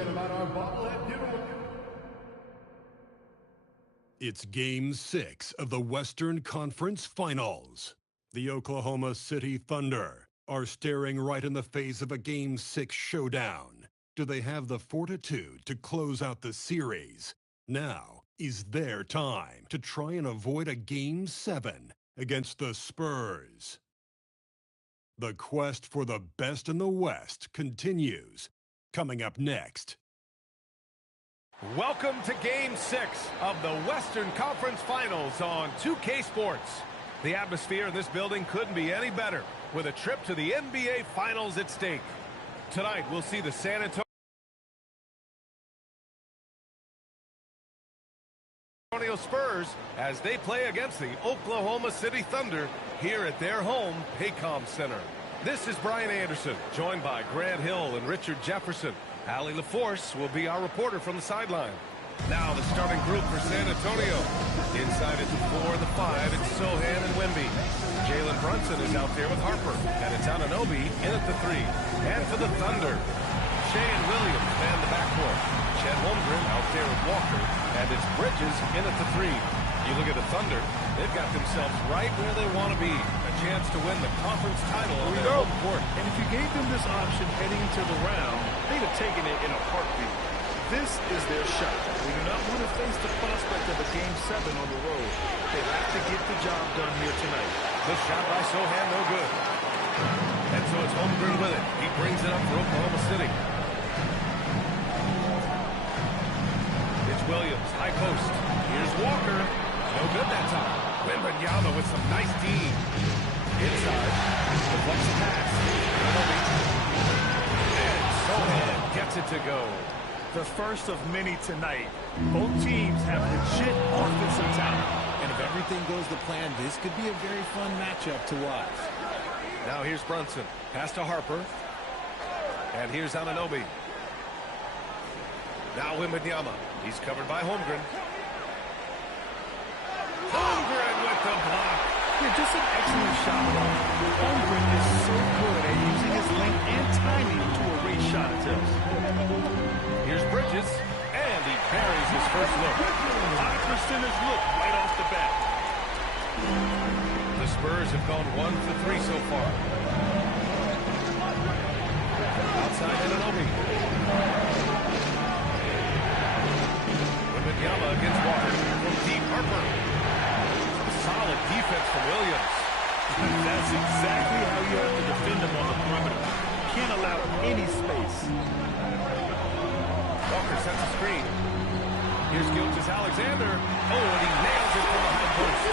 forget about our bobblehead giveaway. It's Game 6 of the Western Conference Finals. The Oklahoma City Thunder are staring right in the face of a Game 6 showdown. Do they have the fortitude to close out the series? Now is their time to try and avoid a Game 7 against the Spurs. The quest for the best in the West continues. Coming up next. Welcome to Game 6 of the Western Conference Finals on 2K Sports. The atmosphere in this building couldn't be any better, with a trip to the NBA Finals at stake. Tonight, we'll see the San Antonio Spurs as they play against the Oklahoma City Thunder here at their home, Paycom Center. This is Brian Anderson, joined by Grant Hill and Richard Jefferson. Allie LaForce will be our reporter from the sideline. Now the starting group for San Antonio. Inside at the 4, the 5, it's Sohan and Wemby. Jalen Brunson is out there with Harper, and it's Anunoby in at the 3. And for the Thunder, Shea and Williams man the backcourt. Chet Holmgren out there with Walker, and it's Bridges in at the 3. You look at the Thunder, they've got themselves right where they want to be. A chance to win the conference title on their home court. And if you gave them this option heading into the round, they'd have taken it in a heartbeat. This is their shot. They do not want to face the prospect of a Game 7 on the road. They have to get the job done here tonight. The shot by Sohan, no good. And so it's Holmgren with it. He brings it up for Oklahoma City. It's Williams, high post. Here's Walker. No good that time. Wembanyama with some nice D. Inside. Deflects the pass. And Sohan gets it to go. The first of many tonight. Both teams have legit offensive talent. And if everything goes to plan, this could be a very fun matchup to watch. Now here's Brunson. Pass to Harper. And here's Anunoby. Now Wembanyama. He's covered by Holmgren. Holmgren with the block. Yeah, just an excellent shot block. Holmgren is so good at using his length and timing to erase shot attempts. Here's Bridges, and he buries his first look. High percentage look right off the bat. The Spurs have gone 1 for 3 so far. Outside Anunoby. Wembanyama against Walker from deep. Harper. Solid defense from Williams. That's exactly how you have to defend him on the perimeter. Can't allow any space. Walker sets a screen. Here's Gilgeous-Alexander. Oh, and he nails it from the high post.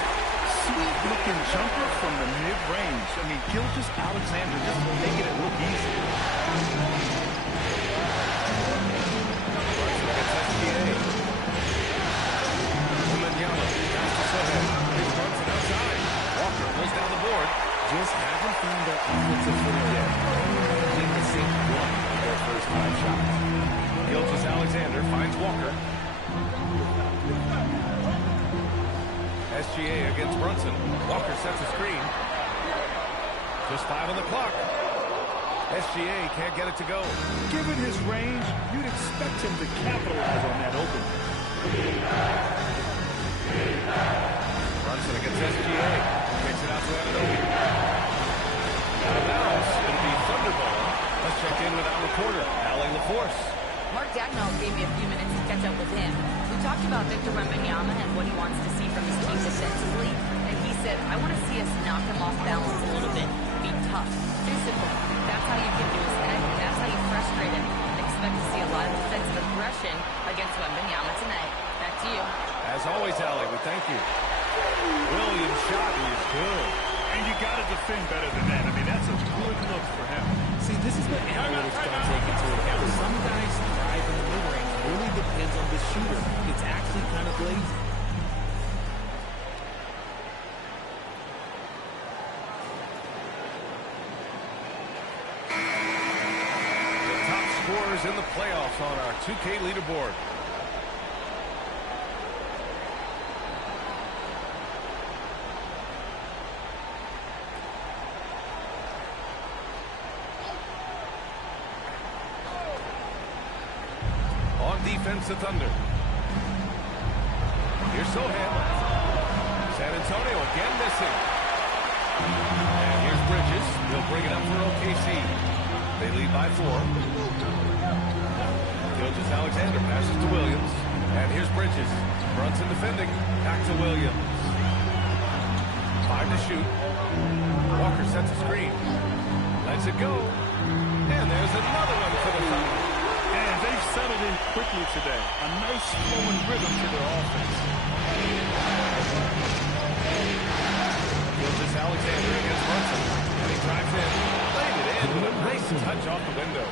Sweet-looking jumper from the mid-range. I mean, Gilgeous-Alexander just making it look easy. Brunson gets SGA. Wembanyama pass to Sohan. Here's Brunson outside. Walker pulls down the board. Just haven't found their offensive footing yet. Only missing 1 of their first 5 shots. Gilgeous-Alexander finds Walker. SGA against Brunson. Walker sets a screen. Just 5 on the clock. SGA can't get it to go. Given his range, you'd expect him to capitalize on that opening. Brunson against SGA. Takes it out to Anunoby. Out of bounds. It'll be Thunderball. Let's check in with our reporter, Allie LaForce. Mark Dagnall gave me a few minutes to catch up with him. We talked about Victor Wembanyama and what he wants to see from his team defensively, and he said, I want to see us knock him off balance a little bit, be tough, physical. That's how you get to his head, and that's how you frustrate him. Expect to see a lot of defensive aggression against Wembanyama tonight. Back to you. As always, Allie, we thank you. Williams' shot is good. And you got to defend better than that. I mean, that's a good look for him. See, this is what analytics don't take into account. Some guys thrive in the mid-range. It really depends on the shooter. It's actually kind of lazy. The top scorers in the playoffs on our 2K leaderboard. defends the Thunder. Here's Sohan. San Antonio again missing. And here's Bridges. He'll bring it up for OKC. They lead by 4. Gilgeous-Alexander passes to Williams. And here's Bridges. Brunson defending. Back to Williams. 5 to shoot. Walker sets a screen. Lets it go. And there's another one for the Thunder. And they've settled in quickly today. A nice flowing rhythm to their offense. Gilgeous-Alexander against Brunson. And he drives in. Played it in with a nice touch off the window.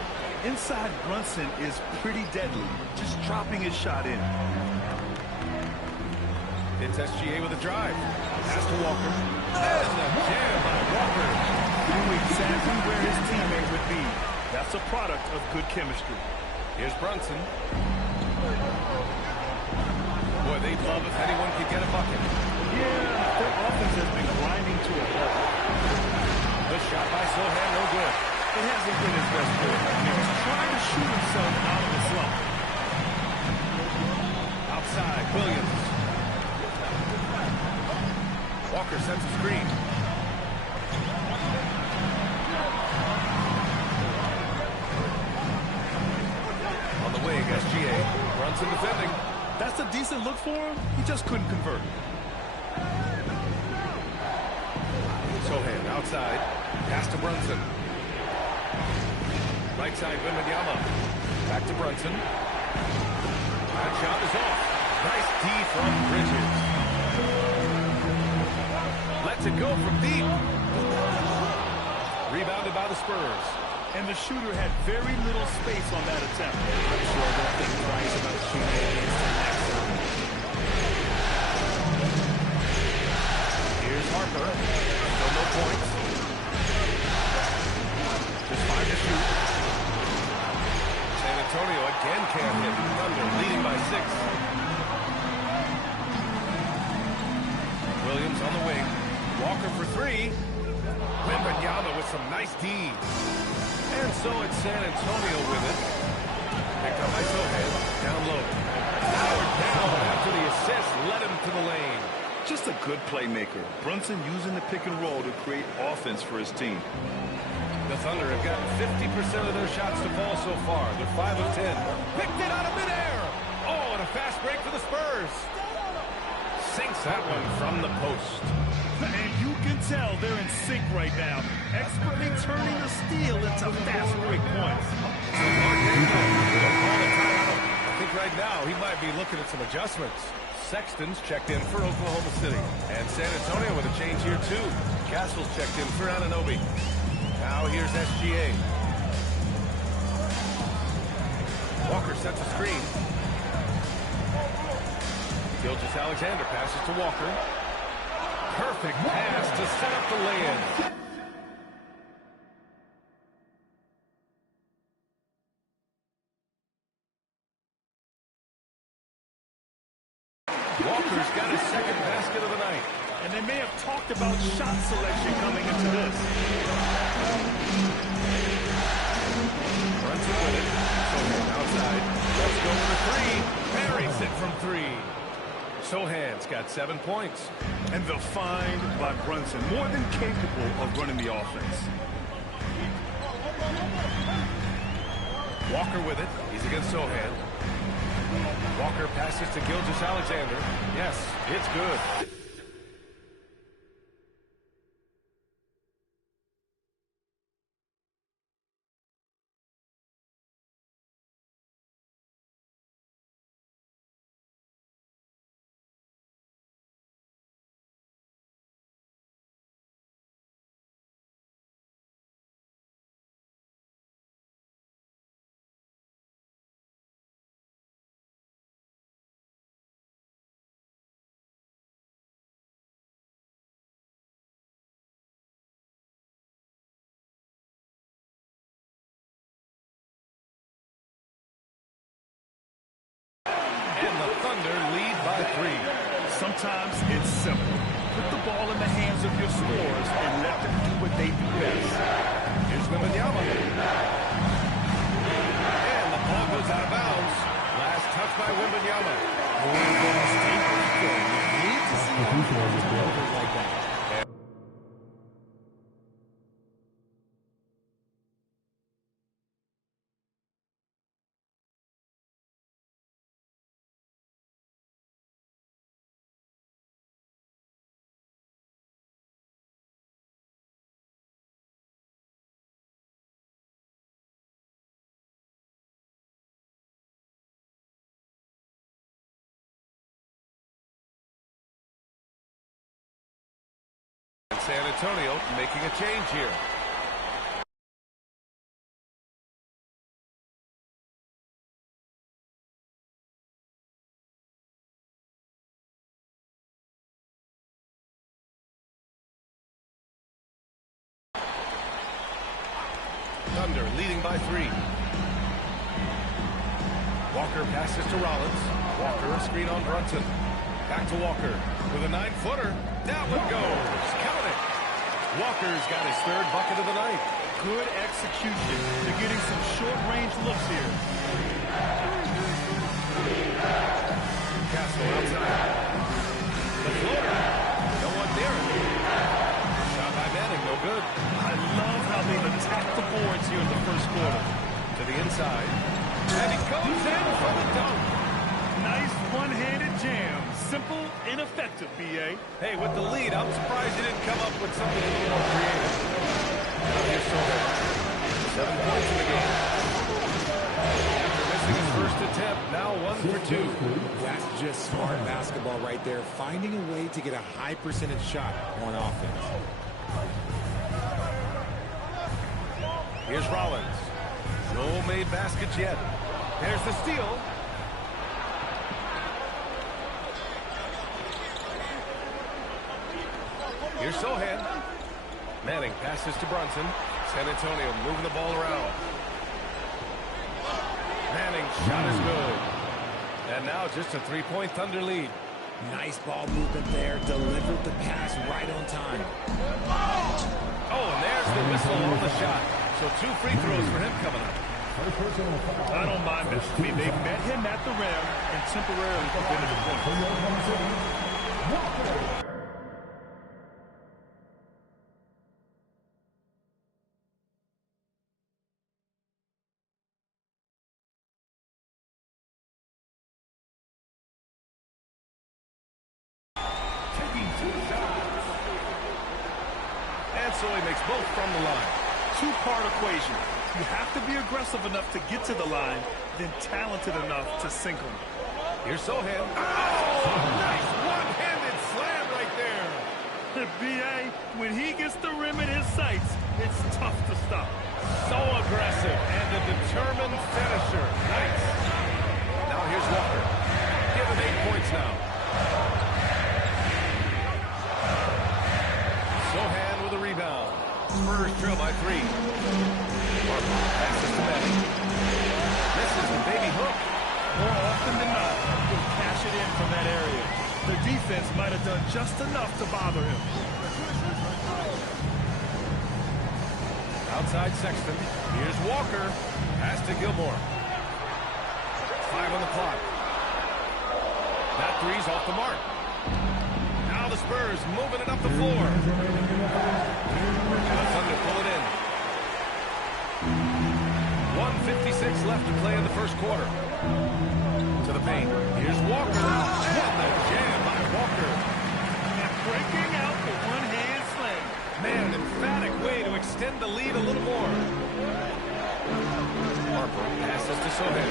Inside Brunson is pretty deadly. Just dropping his shot in. It's SGA with a drive. Pass to Walker. There's a jam by Walker. Knew exactly where his teammate would be. That's a product of good chemistry. Here's Brunson. Boy, they'd love if anyone could get a bucket. Yeah, their offense has been grinding to a halt. The shot by Sohan, no good. It hasn't been his best play. He's trying to shoot himself out of the slump. Outside, Williams. Walker sends a screen. On the wing, SGA. Brunson defending. That's a decent look for him. He just couldn't convert. Sohan outside. Pass to Brunson. Right side, Wembanyama. Back to Brunson. That shot is off. Nice D from Bridges. Lets it go from deep. Rebounded by the Spurs. And the shooter had very little space on that attempt. I'm sure they'll think twice about shooting against him next time. Here's Harper. Still no points. Just 5 to shoot. San Antonio again can't hit. Thunder leading by 6. Williams on the wing. Walker for 3. Wembanyama with some nice D. And so it's San Antonio with it. Picked up by Sohan. Down low. Powered down after the assist led him to the lane. Just a good playmaker. Brunson using the pick and roll to create offense for his team. The Thunder have gotten 50% of their shots to fall so far. They're 5 of 10. Picked it out of midair. Oh, and a fast break for the Spurs. Sinks that one from the post. And you can tell they're in sync right now. Expertly turning the steal into fast break points. So Mark Davis will call a timeout. I think right now he might be looking at some adjustments. Sexton's checked in for Oklahoma City. And San Antonio with a change here too. Castle's checked in for Anunoby. Now here's SGA. Walker sets a screen. Gilgeous-Alexander passes to Walker. Perfect pass to set up the lay-in. Walker's got his second basket of the night. And they may have talked about shot selection coming into this. Brunson with it. Sohan outside. Let's go for 3. Buries it from 3. Sohan's got 7 points. And the find by Brunson, more than capable of running the offense. Walker with it. He's against Sohan. Walker passes to Gilgeous-Alexander. Yes, it's good. Thunder lead by 3. Sometimes it's simple. Put the ball in the hands of your scorers and let them do what they do best. Here's Wembanyama. And the ball goes out of bounds. Last touch by Wembanyama. You need to see turnovers like that. San Antonio making a change here. Thunder leading by 3. Walker passes to Rollins. Walker a screen on Brunson. Back to Walker with a 9-footer. That one goes. Count it. Walker's got his 3rd bucket of the night. Good execution. They're getting some short-range looks here. Castle outside. The floater. No one near it. Shot by Manning, no good. I love how they've attacked the boards here in the first quarter. To the inside. And he goes in for the dunk. Nice one-handed jam. Simple and effective, B.A. Hey, with the lead, I'm surprised he didn't come up with something a little more creative. Here's Soher. 7 points in the game. After missing his first attempt, now 1 for 2. That's just smart basketball right there, finding a way to get a high percentage shot on offense. Here's Rollins. No made baskets yet. There's the steal. Here's Sohan. Manning passes to Brunson. San Antonio moving the ball around. Manning shot is good. And now just a 3-point Thunder lead. Nice ball movement there. Delivered the pass right on time. Oh, and there's the whistle on the shot. So 2 free throws for him coming up. I don't mind this. I mean, they met him at the rim and temporarily prevented the point. And so he makes both from the line. 2-part equation. You have to be aggressive enough to get to the line, then talented enough to sink them. Here's Sohan. Oh, nice one-handed slam right there. The B.A., when he gets the rim in his sights, it's tough to stop. So aggressive and a determined finisher. Nice. Now here's Walker. Give him 8 points now. Sohan with a rebound. Spurs trail by 3. Passes to Manning. This is the baby hook. More often than not, he'll cash it in from that area. The defense might have done just enough to bother him. Outside Sexton. Here's Walker. Pass to Gilmore. 5 on the clock. That 3's off the mark. Now the Spurs moving it up the floor. And the Thunder pull it in. 1:56 left to play in the first quarter. To the paint. Here's Walker. And the jam by Walker. And breaking out the one-hand slam. Man, an emphatic way to extend the lead a little more. Harper passes to Sohan.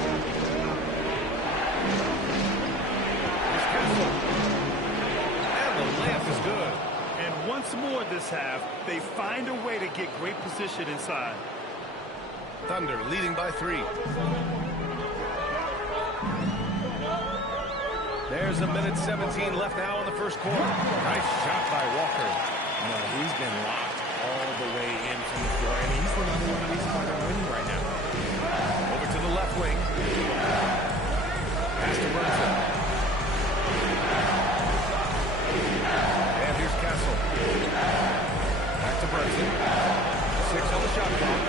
Here's Castle. And the layup is good. And once more this half, they find a way to get great position inside. Thunder leading by 3. There's 1:17 left now in the first quarter. Nice shot by Walker. No, he's been locked all the way in from the floor, and he's the number 1 reason why they're winning right now. Over to the left wing. Pass to Brunson. And here's Castle. Back to Brunson. 6 on the shot clock.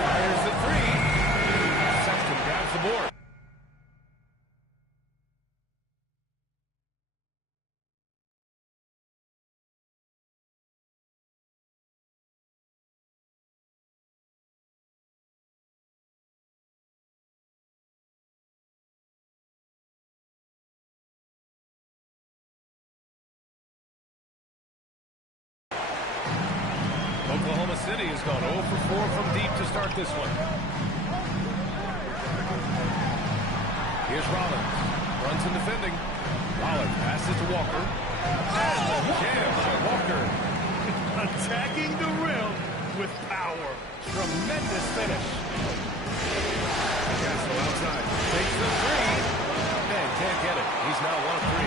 Fires the 3. has gone 0 for 4 from deep to start this one. Here's Rollins. Brunson defending. Rollins passes to Walker. And the jam by Walker. Attacking the rim with power. Tremendous finish. Castle outside. Takes the three. And can't get it. He's now 1 of 3.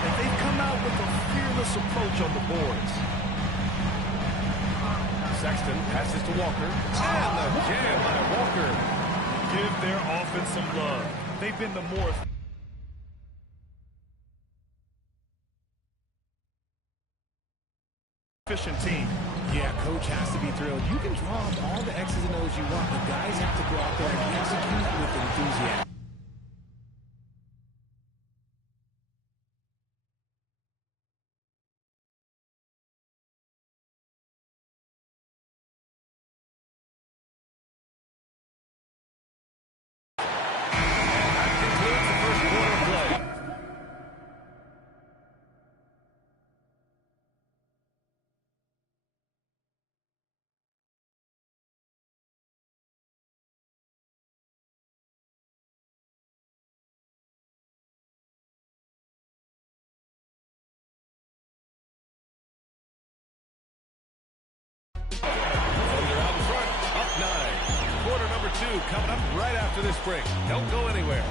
And they've come out with a fearless approach on the boards. Sexton passes to Walker. And the jam by Walker. Give their offense some love. They've been the more efficient team. Yeah, coach has to be thrilled. You can draw up all the X's and O's you want, but guys have to go out there and execute with enthusiasm. That concludes the first quarter of play. Thunder out in front, up 9. Quarter number 2 coming up right after this break. Don't go anywhere.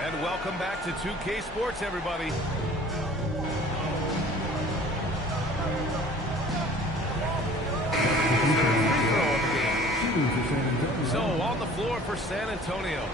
And welcome back to 2K Sports, everybody. So, on the floor for San Antonio,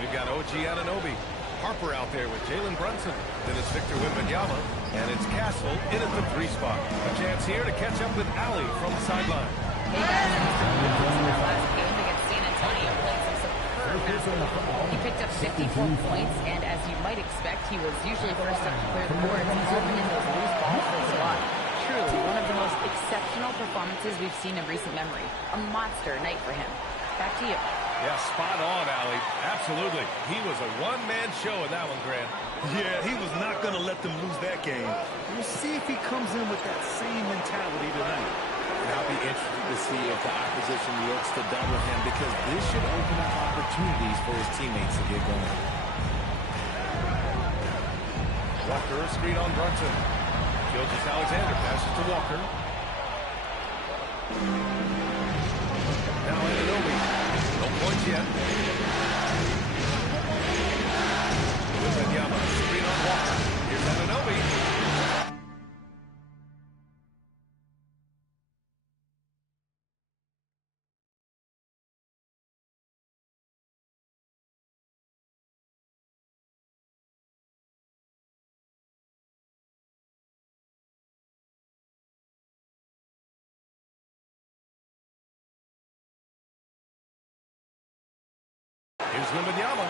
we've got OG Anunoby. Harper out there with Jalen Brunson. Then it's Victor Wembanyama, and it's Castle in at the 3 spot. A chance here to catch up with Allie from the sideline. Hey guys, Mr. last game against San Antonio played some superb basketball. He picked up 54 points, and as you might expect, he was usually first up to clear the boards, opening those loose balls for his squad. Truly, one of the most exceptional performances we've seen in recent memory. A monster night for him. Back to you. Yeah, spot on, Allie. Absolutely. He was a one-man show in that one, Grant. Yeah, he was not going to let them lose that game. We'll see if he comes in with that same mentality tonight. And I'll be interested to see if the opposition looks to double him, because this should open up opportunities for his teammates to get going. Walker, a screen on Brunson. Gilgeous-Alexander passes to Walker. Now Anunoby. No points yet. Wembanyama, screen on Walker. Here's Anunoby. Here's Wembanyama.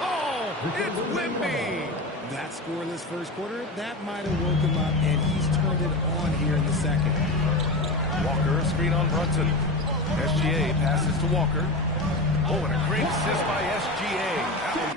Oh, it's Wemby. That scoreless first quarter, that might have woke him up, and he's turned it on here in the second. Walker, a screen on Brunson. SGA passes to Walker. Oh, and a great assist by SGA.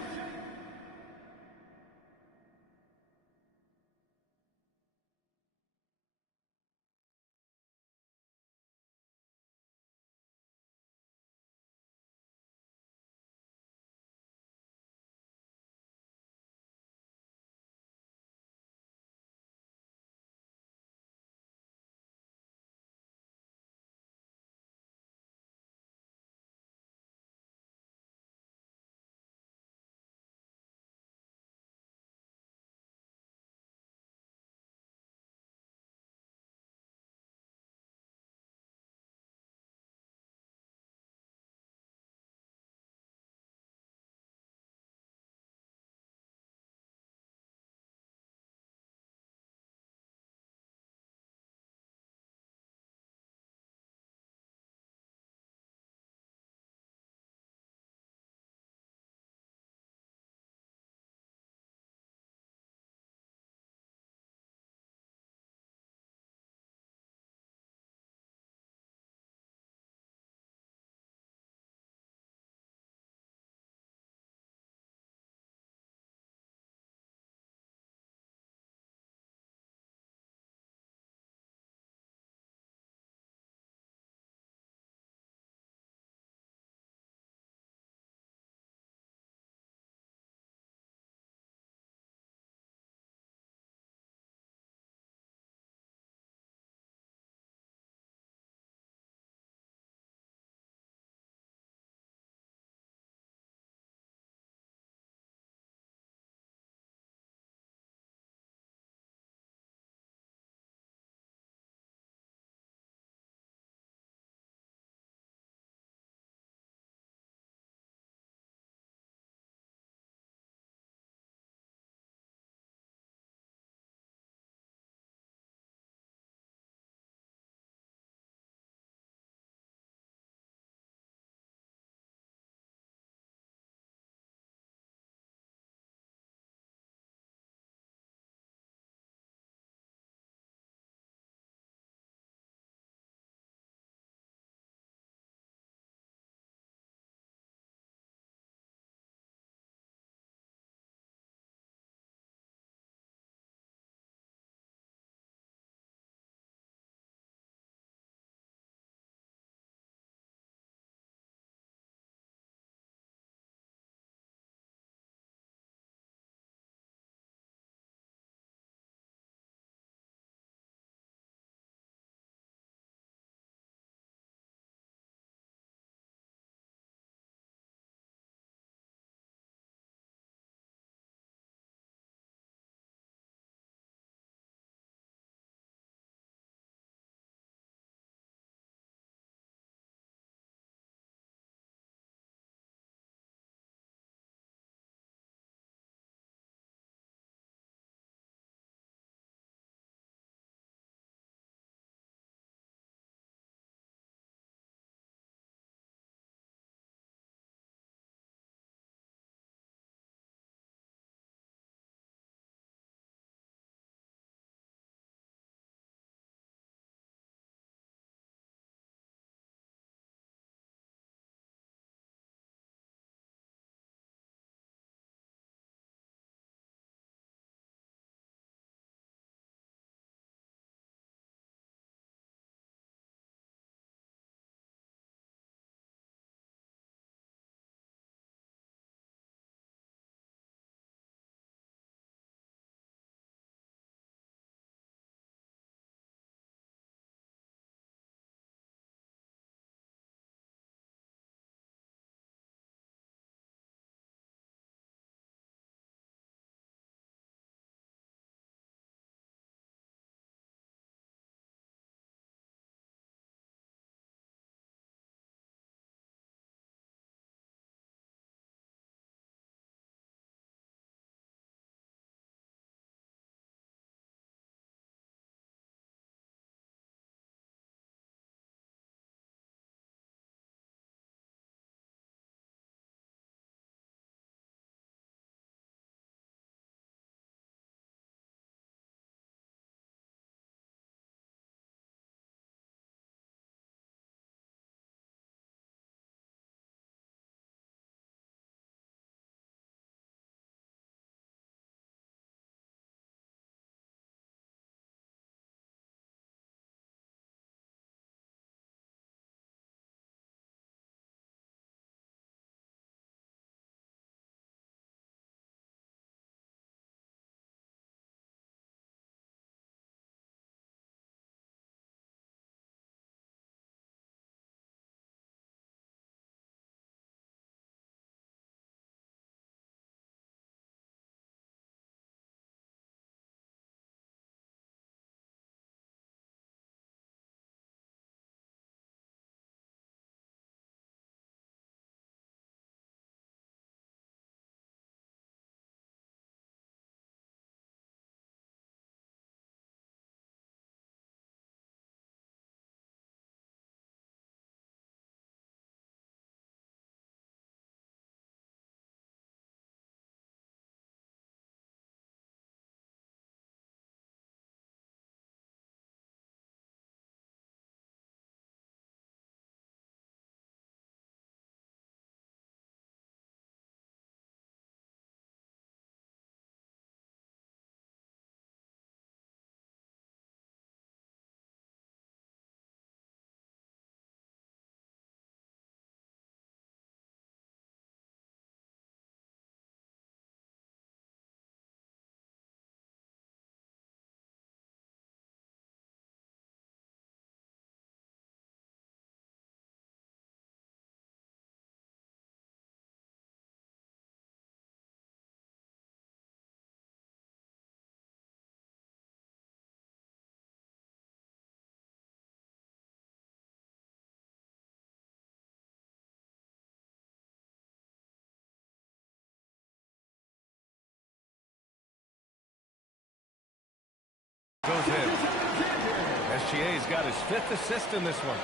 SGA's got his 5th assist in this one.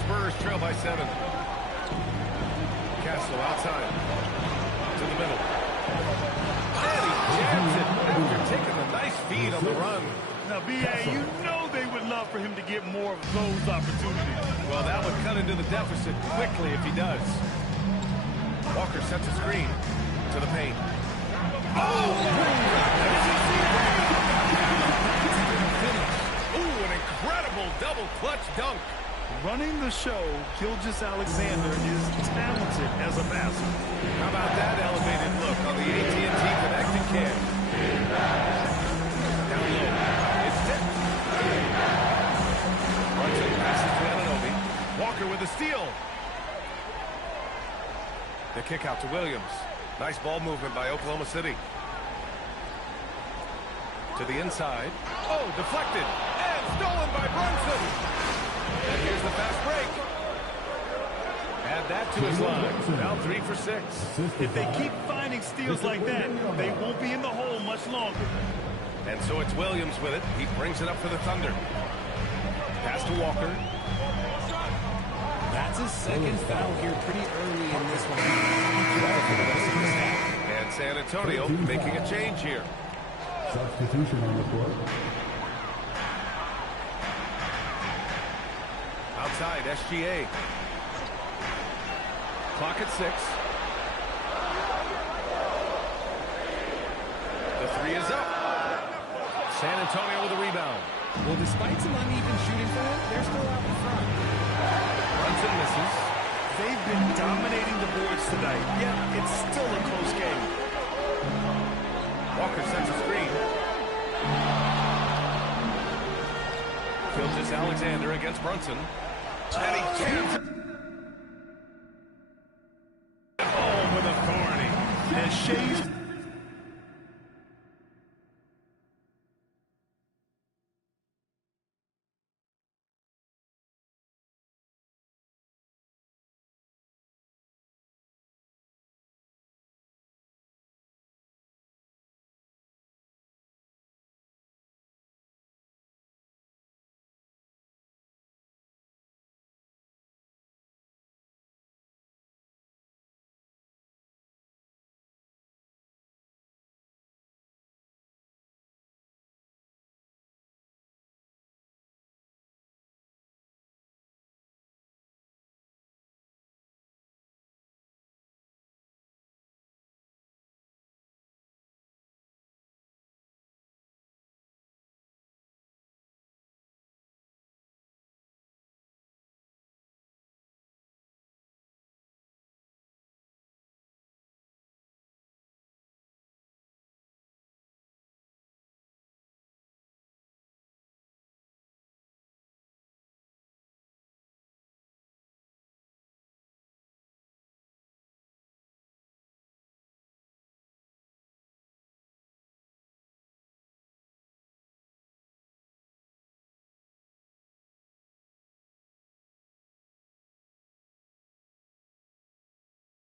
Spurs trail by 7. Castle outside. To the middle. And he jams it after taking a nice feed on the run. Now, B.A., you know they would love for him to get more of those opportunities. Well, that would cut into the deficit quickly if he does. Walker sets a screen to the paint. Oh! Ooh, an incredible double clutch dunk. Running the show, Gilgeous-Alexander is talented as a passer. How about that elevated look on the AT&T connected cam? Down low. It's tipped. Brunson passes to Anunoby. Walker with a steal. The kick out to Williams. Nice ball movement by Oklahoma City. To the inside. Oh, deflected. And stolen by Brunson. And here's the fast break. Add that to his line. Now 3 for 6. If they keep finding steals like that, they won't be in the hole much longer. And so it's Williams with it. He brings it up for the Thunder. Pass to Walker. That's his 2nd foul here pretty early in this one. For the rest of this half. And San Antonio making a change here. Substitution on the court. Outside, SGA. Clock at 6. The 3 is up. San Antonio with a rebound. Well, despite some uneven shooting for him, they're still out in front. Brunson misses. They've been dominating the boards tonight, yet it's still a close game. Walker sets a screen. Gilgeous-Alexander against Brunson. And he jams it. Home with authority. And Shea's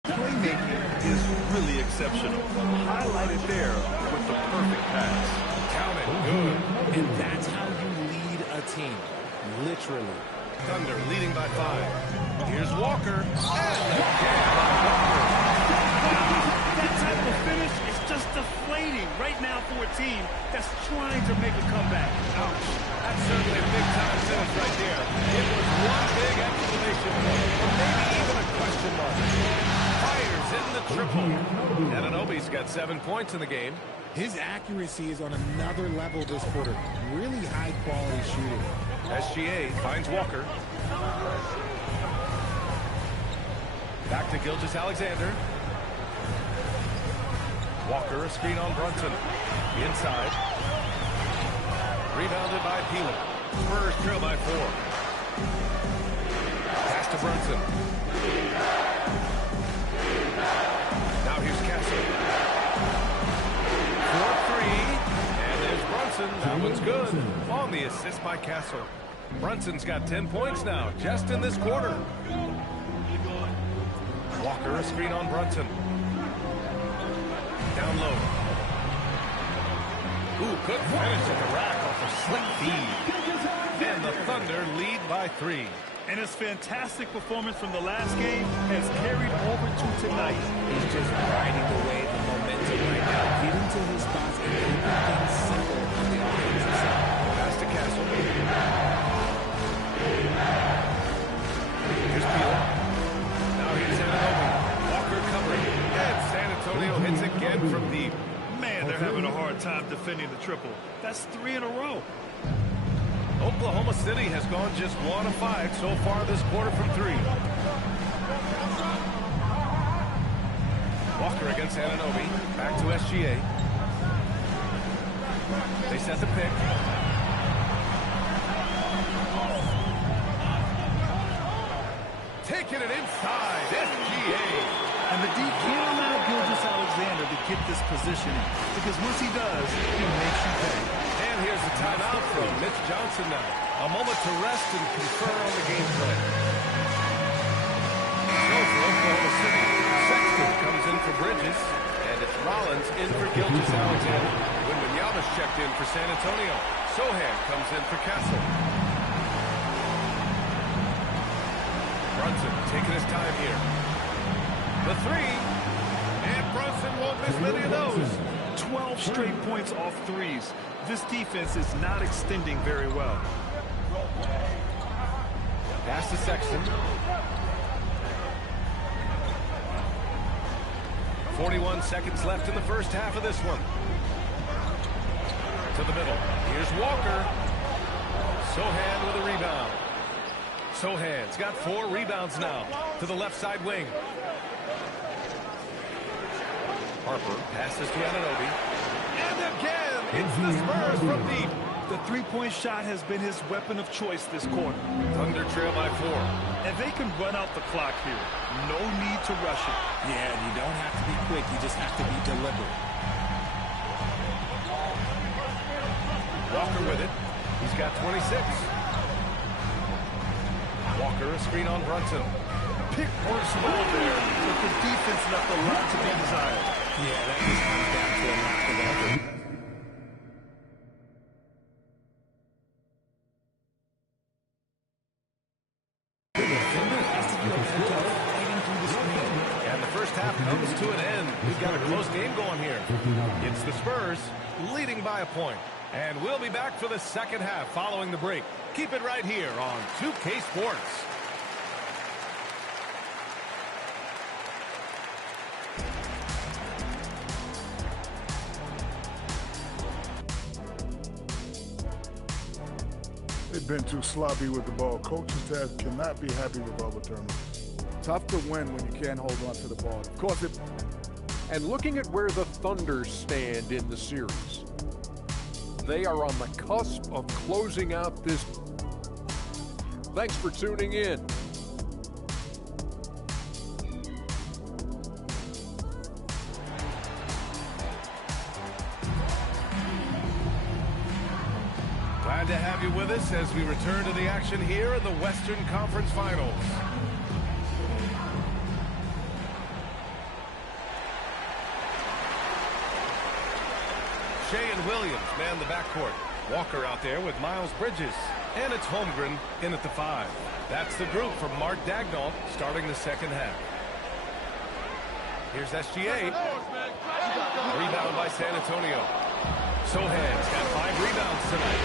playmaking is really exceptional. Highlighted there with the perfect pass. Counted. Good. And that's how you lead a team. Literally. Thunder leading by 5. Here's Walker. And the jam by Walker. That type of finish is just deflating right now for a team that's trying to make a comeback. Ouch. That's certainly a big-time finish right there. It was one big exclamation point, or maybe even a question mark. Fires in the triple. Anunoby's got 7 points in the game. His accuracy is on another level this quarter. Really high-quality shooting. SGA finds Walker. Back to Gilgeous-Alexander. Walker, a screen on Brunson. Inside. Rebounded by Peeler. Spurs trail by 4. Pass to Brunson. Now here's Castle. 4-3. And there's Brunson. That one's good. On the assist by Castle. Brunson's got 10 points now, just in this quarter. Walker, a screen on Brunson. Down low. Ooh, good finish at the rack a slick feed. And the Thunder lead by 3. And his fantastic performance from the last game has carried over to tonight. He's just riding the wave of momentum right now. Getting to his spots and keeping things simple on the offensive side. Pass to Castle. Here's Peel. Now here's Anunoby. Walker covering. And San Antonio hits again from deep. Man, they're having a hard time defending the triple. That's 3 in a row. Oklahoma City has gone just 1 of 5 so far this quarter from 3. Walker against Anunoby. Back to SGA. They set the pick. Taking it inside. SGA. And the D can't allow Gilgeous-Alexander to get this positioning, because once he does, he makes you pay. And here's the timeout from Mitch Johnson now. A moment to rest and confer on the game plan. So for Oklahoma City, Sexton comes in for Bridges, and it's Rollins in for Gilgeous-Alexander. Wembanyama's checked in for San Antonio. Sohan comes in for Castle. Brunson taking his time here. The 3, and Brunson won't miss many of those. 12 straight points off threes. This defense is not extending very well. Pass to Sexton. 41 seconds left in the first half of this one. To the middle. Here's Walker. Sohan with a rebound. Sohan's got 4 rebounds now. To the left side wing. Harper passes to Anunoby. And again, it's the Spurs from deep. The three-point shot has been his weapon of choice this quarter. Thunder trail by 4. And they can run out the clock here. No need to rush it. Yeah, you don't have to be quick. You just have to be deliberate. Walker with it. He's got 26. Walker, a screen on Brunson. Pick works well there, but the defense left a lot to be desired. Yeah, that just comes down to a lack of effort. And the first half comes to an end. We've got a close game going here. It's the Spurs leading by a point. And we'll be back for the second half following the break. Keep it right here on 2K Sports. They've been too sloppy with the ball. Coaching staff cannot be happy with all the turnovers. Tough to win when you can't hold on to the ball. Of course, And looking at where the Thunder stand in the series, they are on the cusp of closing out this. Thanks for tuning in. Glad to have you with us as we return to the action here in the Western Conference Finals. Shea and Williams man the backcourt. Walker out there with Miles Bridges. And it's Holmgren in at the 5. That's the group from Mark Dagnall starting the second half. Here's SGA. Rebound by San Antonio. Sohan's got 5 rebounds tonight.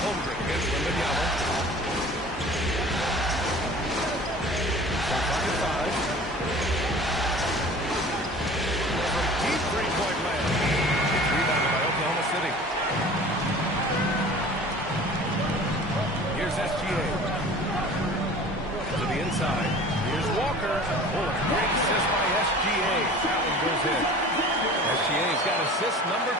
Holmgren against Wembanyama. From 5. From deep three-point land. It's rebounded by Oklahoma City. Here's SGA. To the inside. Here's Walker. Oh, a great assist by SGA. That one goes in. SGA's got assist number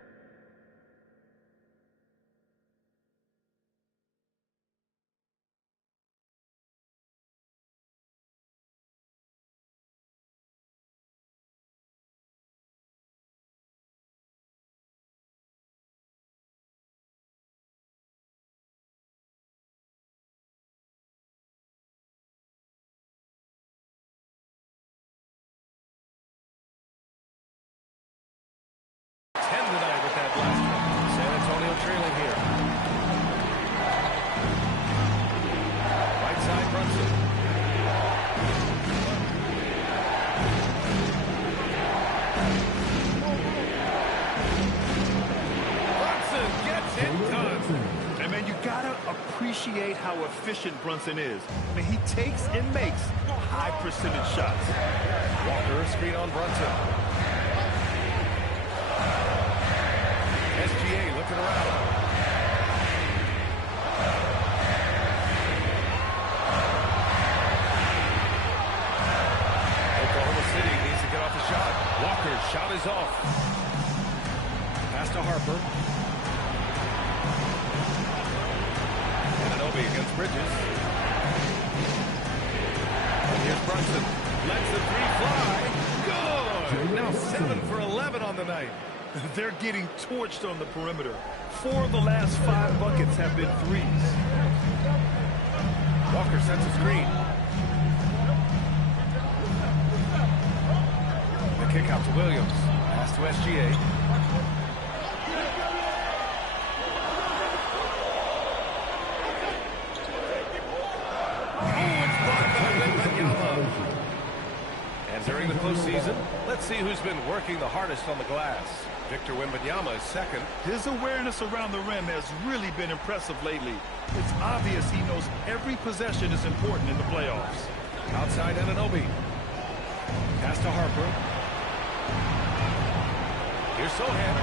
appreciate how efficient Brunson is. I mean, he takes and makes high percentage shots. Walker, screen on Brunson. SGA looking around. Oklahoma City needs to get off the shot. Walker's shot is off. Pass to Harper. Against Bridges. And here's Brunson. Lets the three fly. Good. Now 7 for 11 on the night. They're getting torched on the perimeter. 4 of the last 5 buckets have been threes. Walker sets a screen. The kick out to Williams. Pass to SGA. And during the postseason, let's see who's been working the hardest on the glass. Victor Wembanyama is second. His awareness around the rim has really been impressive lately. It's obvious he knows every possession is important in the playoffs. Outside Anunoby. Pass to Harper. Here's Sohan.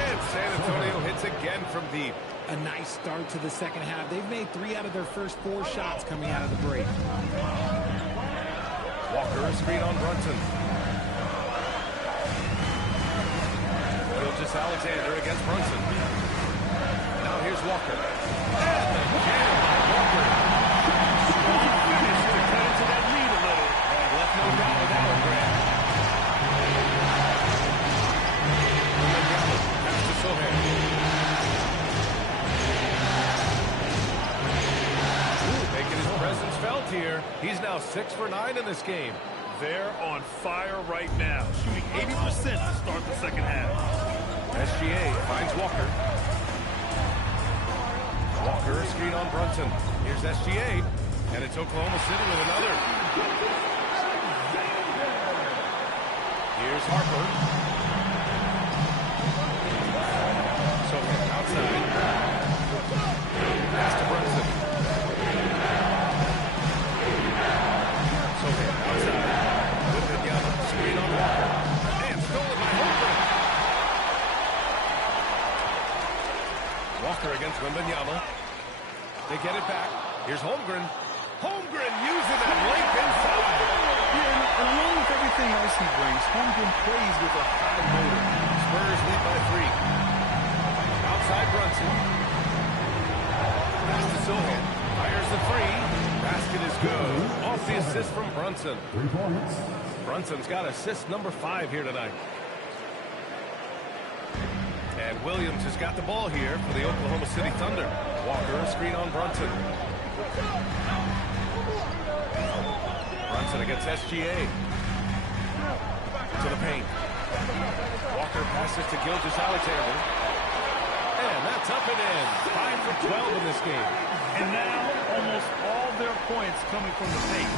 And San Antonio hits again from deep. A nice start to the second half. They've made 3 out of their first 4 shots coming out of the break. Walker, a screen on Brunson. Alexander against Brunson. Now here's Walker. And the jam by Walker. Strong finish to cut into that lead a little. And left no doubt with that one, Grant. Pass to Sohan. Making his presence felt here. He's now 6 for 9 in this game. They're on fire right now, shooting 80% to start the second half. SGA finds Walker. Walker, a screen on Brunson. Here's SGA, and it's Oklahoma City with another. Here's Harper. Sohan outside. Pass to Brunson. Sohan outside. Screen on Walker. And stolen by Holmgren. Walker against Wembanyama. They get it back. Here's Holmgren. Holmgren using that length inside. Yeah, and along with everything else he brings, Holmgren plays with a high motor. Spurs lead by 3. Outside Brunson. Pass to Sohan. Fires the 3. Basket is good. Off the assist from Brunson. 3 points. Brunson's got assist number 5 here tonight. And Williams has got the ball here for the Oklahoma City Thunder. Walker, a screen on Brunson. Brunson against SGA. To the paint. Walker passes to Gilgeous-Alexander. And that's up and in. 5 for 12 in this game. And now, almost all their points coming from the paint.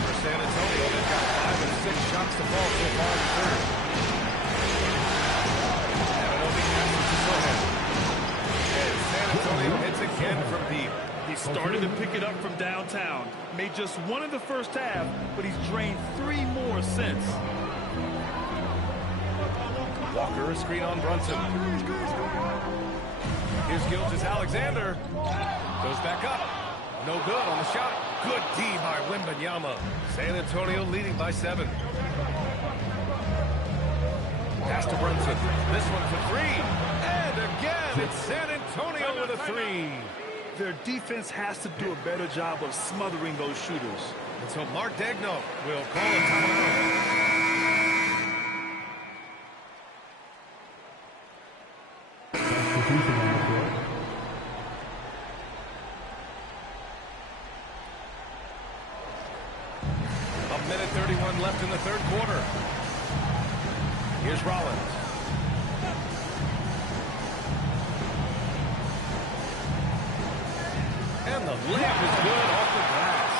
For San Antonio, they've got 5 of 6 shots to fall so far in the third. Anunoby passes to Sohan. And San Antonio hits again from deep. He started to pick it up from downtown. Made just 1 in the first half, but he's drained 3 more since. Walker, a screen on Brunson. Here's Gilgeous-Alexander. Goes back up. No good on the shot. Good D by Wembanyama. San Antonio leading by 7. Pass to Brunson. This one for 3. And again, it's San Antonio with a 3. Their defense has to do a better job of smothering those shooters. And so Mark Daigneault will call a timeout. Substitution on the court. A minute 31 left in the third quarter. Here's Rollins. And the layup is good off the glass.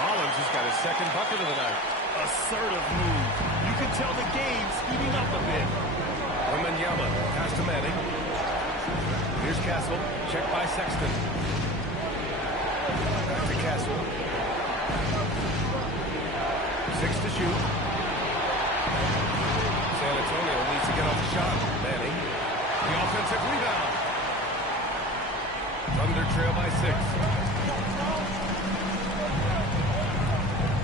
Rollins has got his second bucket of the night. Assertive move. You can tell the game speeding up a bit. Wembanyama pass to Manning. Here's Castle. Check by Sexton. Back to Castle. 6 to shoot. San Antonio needs to get off the shot. Manning. The offensive rebound. Thunder trail by 6.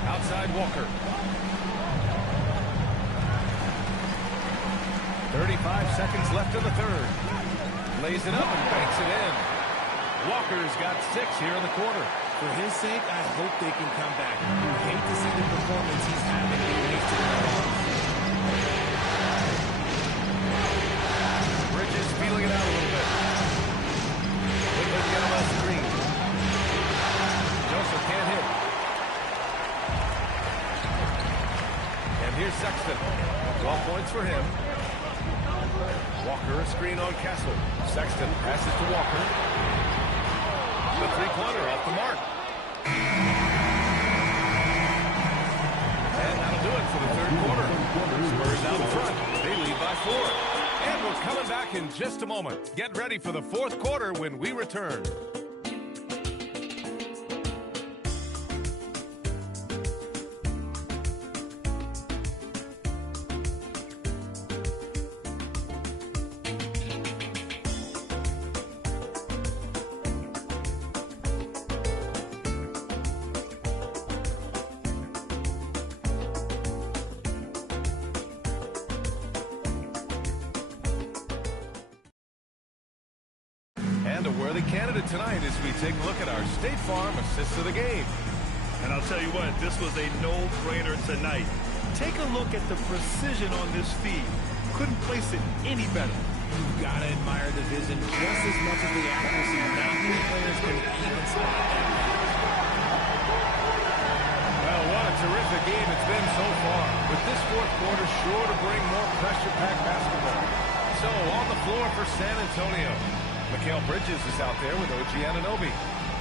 Outside Walker. 35 seconds left in the third. Lays it up and banks it in. Walker's got 6 here in the quarter. For his sake, I hope they can come back. You hate to see the performance he's having being wasted in the loss. Bridges feeling it out a little bit. Woodland get him a screen. Joseph can't hit. And here's Sexton. 12 points for him. Walker a screen on Castle. Sexton passes to Walker. The three-pointer off the mark. And that'll do it for the third quarter. Spurs out front. They lead by 4. And we're coming back in just a moment. Get ready for the fourth quarter when we return. And a worthy candidate tonight as we take a look at our State Farm assists of the game. And I'll tell you what, this was a no-brainer tonight. Take a look at the precision on this feed. Couldn't place it any better. You've got to admire the vision just as much as the accuracy. Not many players can even spot that. Well, what a terrific game it's been so far. With this fourth quarter sure to bring more pressure-packed basketball. So, on the floor for San Antonio. Mikal Bridges is out there with OG Anunoby.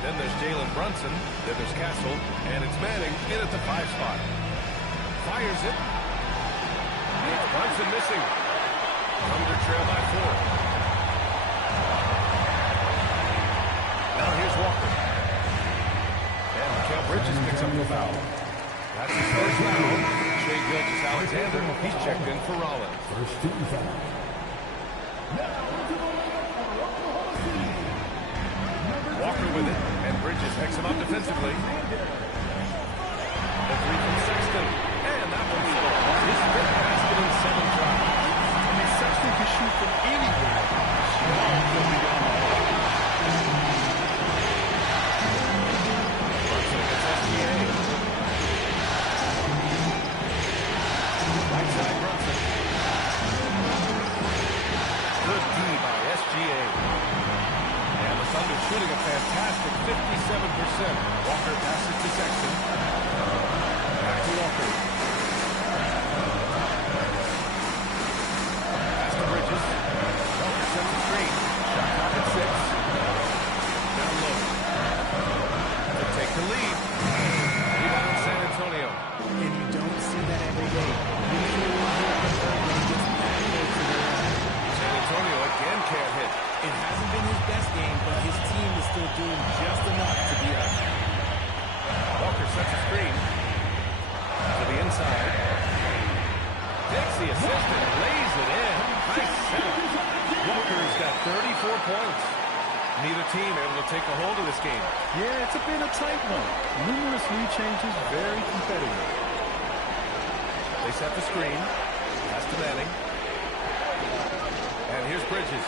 Then there's Jalen Brunson. Then there's Castle. And it's Manning in at the 5 spot. Fires it. It's Brunson missing. Thunder trail by 4. Now here's Walker. And Mikal Bridges picks up the foul. That's his first foul. Shea Gilgeous-Alexander. He's checked in for Rollins. First team foul. Walker with it, and Bridges picks him up defensively. The three from Sexton, and that one's falls. His fifth basket in 7 tries. I mean, Sexton can shoot from anywhere. Brunson against SGA. Right side Brunson. Good D by SGA. Thunder shooting a fantastic 57%. Walker passes to Sexton. Back to Walker. Pass to Bridges. Walker sets the screen. Shot clock at 6. Down low. To take the lead. Rebound San Antonio. And you don't see that every day. Usually when he gets that close to the line. San Antonio again can't hit. It hasn't been his best game, but his team is still doing just enough to be up. Walker sets a screen. To the inside. Takes the assist and lays it in. Nice setup. Walker's got 34 points. Neither team able to take a hold of this game. Yeah, it's been a tight one. Numerous lead changes, very competitive. They set the screen. Pass to Manning. And here's Bridges.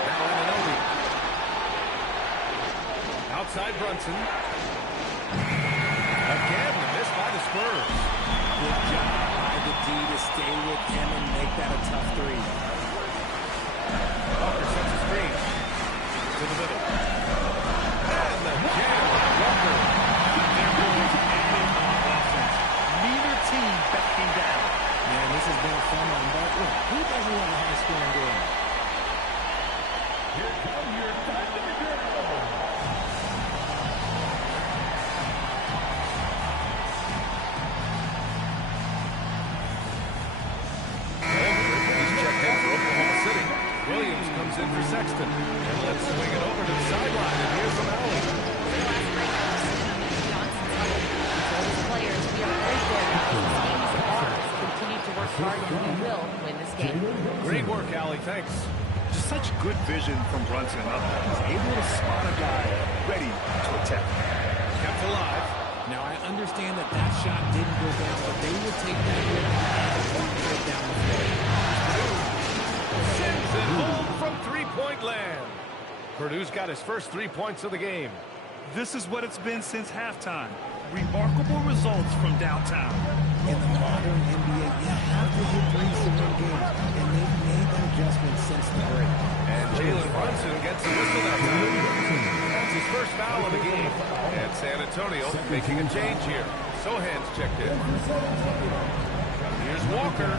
Now Anunoby. Outside Brunson. Again, the miss by the Spurs. Good job by the D to stay with him and make that a tough 3. Walker sets a screen. To the middle. And the jam by Walker. There goes added on offense. Neither team backing down. Man, this has been a fun one, but look, who doesn't love a high-scoring game? Here come your time of the girl. He's checked in for in for Sexton. And let's swing it over to the sideline. And here's the alley. For the last break, I listened in on Johnson's huddle. He told his players, we are very good. This game is ours. Continue to work hard, and we will win this game. Great work, Allie. Thanks. Just such good vision from Brunson. He's able to spot a guy ready to attack. Kept alive. Now, I understand that that shot didn't go down, but they will take that risk and walk it down the floor. Sends it home from three-point land. Purdue's got his first 3 points of the game. This is what it's been since halftime. Remarkable results from downtown. In the modern NBA, you have to hit threes to win games, and they've made that adjustment since the break. And Jalen Brunson gets the whistle that time. That's his first foul of the game. And San Antonio making a change here. Sohan's checked in. Here's Walker.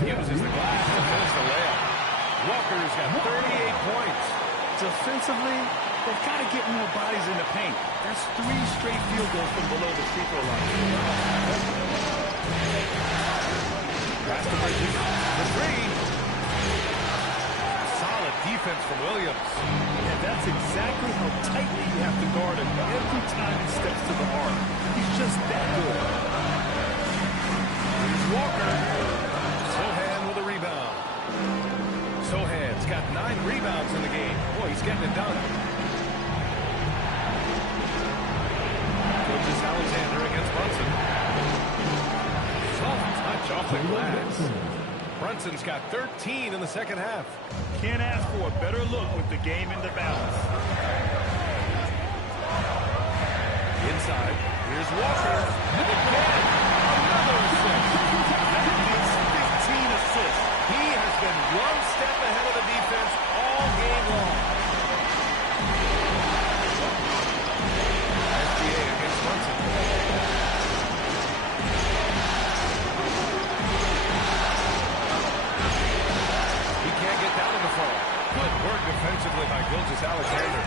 Uses the glass to finish the layup. Walker's got 38 points. Defensively, they've got to get more bodies in the paint. That's 3 straight field goals from below the free throw line. Pass to Bridges. The three. Solid defense from Williams. And that's exactly how tightly you have to guard him every time he steps to the arc. He's just that good. Here's Walker. Sohan with a rebound. Sohan's got 9 rebounds in the game. Boy, he's getting it done. Gilgeous Alexander against Brunson. Soft touch off the glass. Brunson's got 13 in the second half. Can't ask for a better look with the game in the balance. Inside, here's Walker. And again, another assist. That makes 15 assists. He has been one step ahead of the defense all game long. SGA against Brunson. He can't get down in the fall. Good work defensively by Gilgeous Alexander.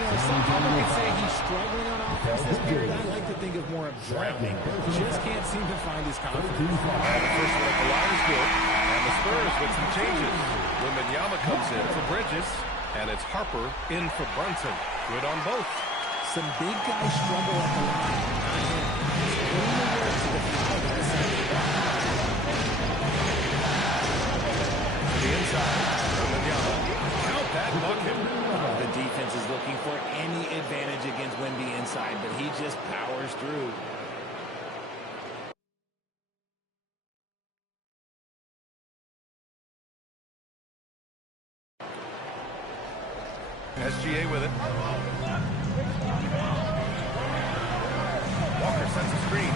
Some people could say he's struggling on offense this period. I like to think of more of drowning. Just can't seem to find his confidence. And the first one at the line is good. And the Spurs with some changes. Wembanyama comes in for Bridges. And it's Harper in for Brunson. Good on both. Some big guys struggle at the line. He's putting the work to the foul on the side. To the inside. Wembanyama. Count that bucket. The defense is looking for any advantage against Wemby inside, but he just powers through. SGA with it. Walker sets a screen.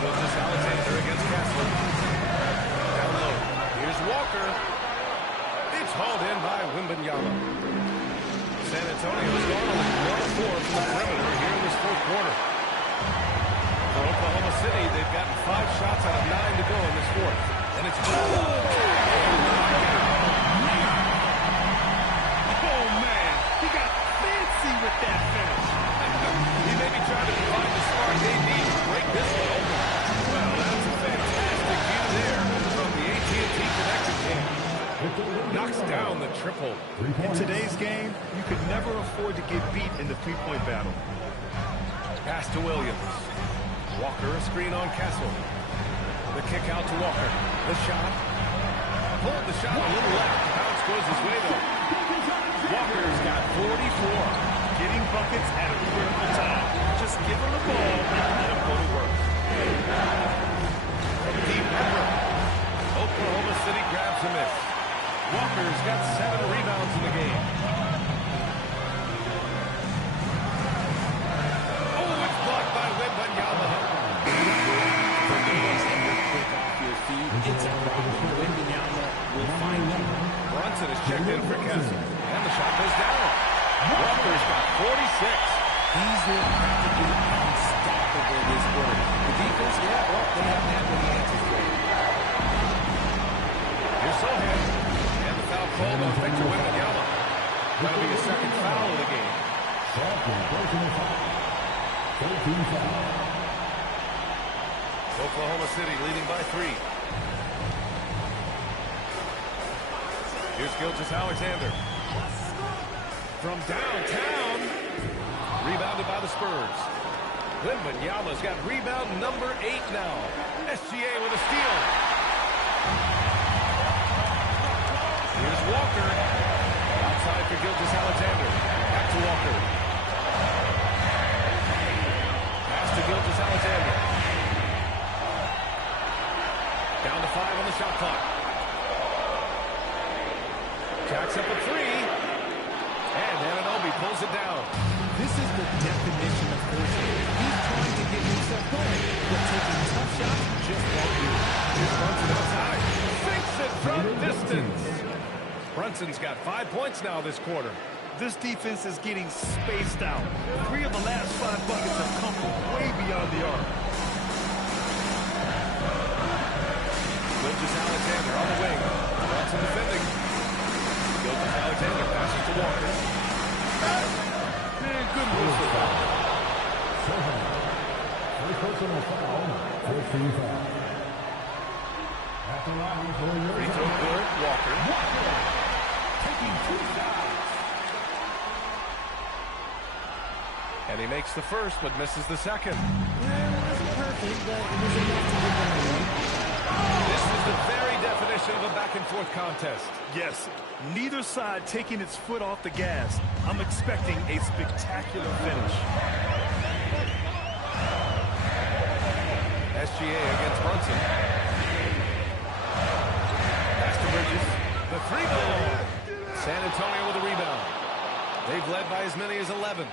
Gilgeous Alexander against Kessler. Down low. Here's Walker. It's hauled in by Wembanyama. San Antonio's gone only 1 of 4 from the perimeter here in this fourth quarter. For Oklahoma City, they've gotten 5 shots out of 9 to go in this fourth. And it's Oh, man. He got fancy with that finish. He may be trying to provide the spark they need to break this one open. Well, that's a fantastic view there from the AT&T Connected game. Knocks down the triple. In today's game, you could never afford to get beat in the three-point battle. Pass to Williams. Walker, a screen on Castle. The kick out to Walker. The shot. Pulled the shot a little left. The bounce goes his way, though. Walker's got 44. Getting buckets at a critical time. Just give him the ball and let him go to work. From deep number. Oklahoma City grabs a miss. Walker's got 7 rebounds in the game. Oh, it's blocked by Wembanyama. It's a problem. Wembanyama will find him. Brunson is checked in for Kessler. And the shot goes down. Walker's got 46. He's looked practically unstoppable this quarter. The defense, well, they haven't had many answers for him. Here's Sohan. And the foul called on Victor Wembanyama. Going to be his second foul of the game. Oklahoma City leading by 3. Here's Gilgeous-Alexander. From downtown. Rebounded by the Spurs. Wembanyama's got rebound number 8 now. SGA with a steal. Here's Walker. Outside for Gilgeous-Alexander. Back to Walker. Pass to Gilgeous-Alexander. Down to 5 on the shot clock. Jacks up a 3. And Anunoby pulls it down. This is the definition of forcing. He's trying to get himself going, but taking tough shots just won't do it. Here's Brunson outside. Sinks it from distance. Brunson's got 5 points now this quarter. This defense is getting spaced out. 3 of the last 5 buckets have come from way beyond the arc. Gilgeous-Alexander on the wing. Brunson defending. Gilgeous-Alexander passes to Walker. And good whistle. First personal foul. 15 foul. At the line for your Free throw good. Walker. taking 2 shots. And he makes the first, but misses the second. Well, it wasn't perfect, but it was enough to get them away. This is the very definition of a back-and-forth contest. Yes, neither side taking its foot off the gas. I'm expecting a spectacular finish. SGA against Brunson. Pass to Bridges. The 3-ball. San Antonio with a rebound. They've led by as many as 11.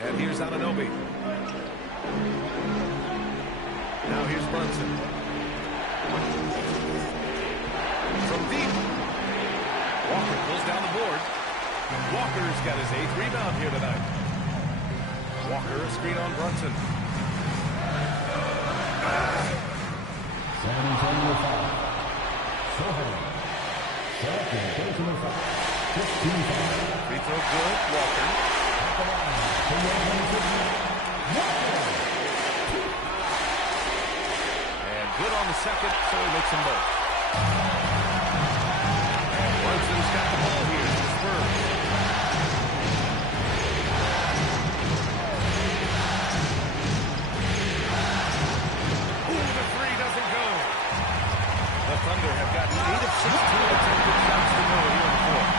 And here's Anunoby. Now here's Brunson. From deep. Walker pulls down the board. Walker's got his 8th rebound here tonight. Walker, a screen on Brunson. San Antonio foul. Sohan. Second personal foul. 15 foul. Free throw good. Walker. At the line for your Walker. And good on the second, so he makes them both. And Brunson's got the ball here for the Spurs. Ooh, the 3 doesn't go. The Thunder have gotten 8 of 16 attempted shots to go here in the fourth.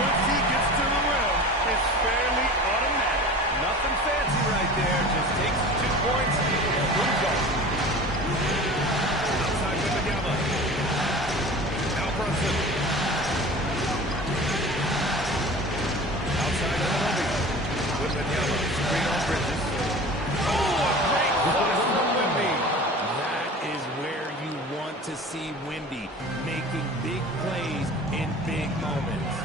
Once he gets to the rim, it's fairly automatic. Nothing fancy right there. Just takes 2 points and moves on. Outside Wembanyama. Now Brunson. Outside Anunoby. Wembanyama. Screen on Bridges. Oh, a great flush from Wemby. That is where you want to see Wemby making big plays in big moments.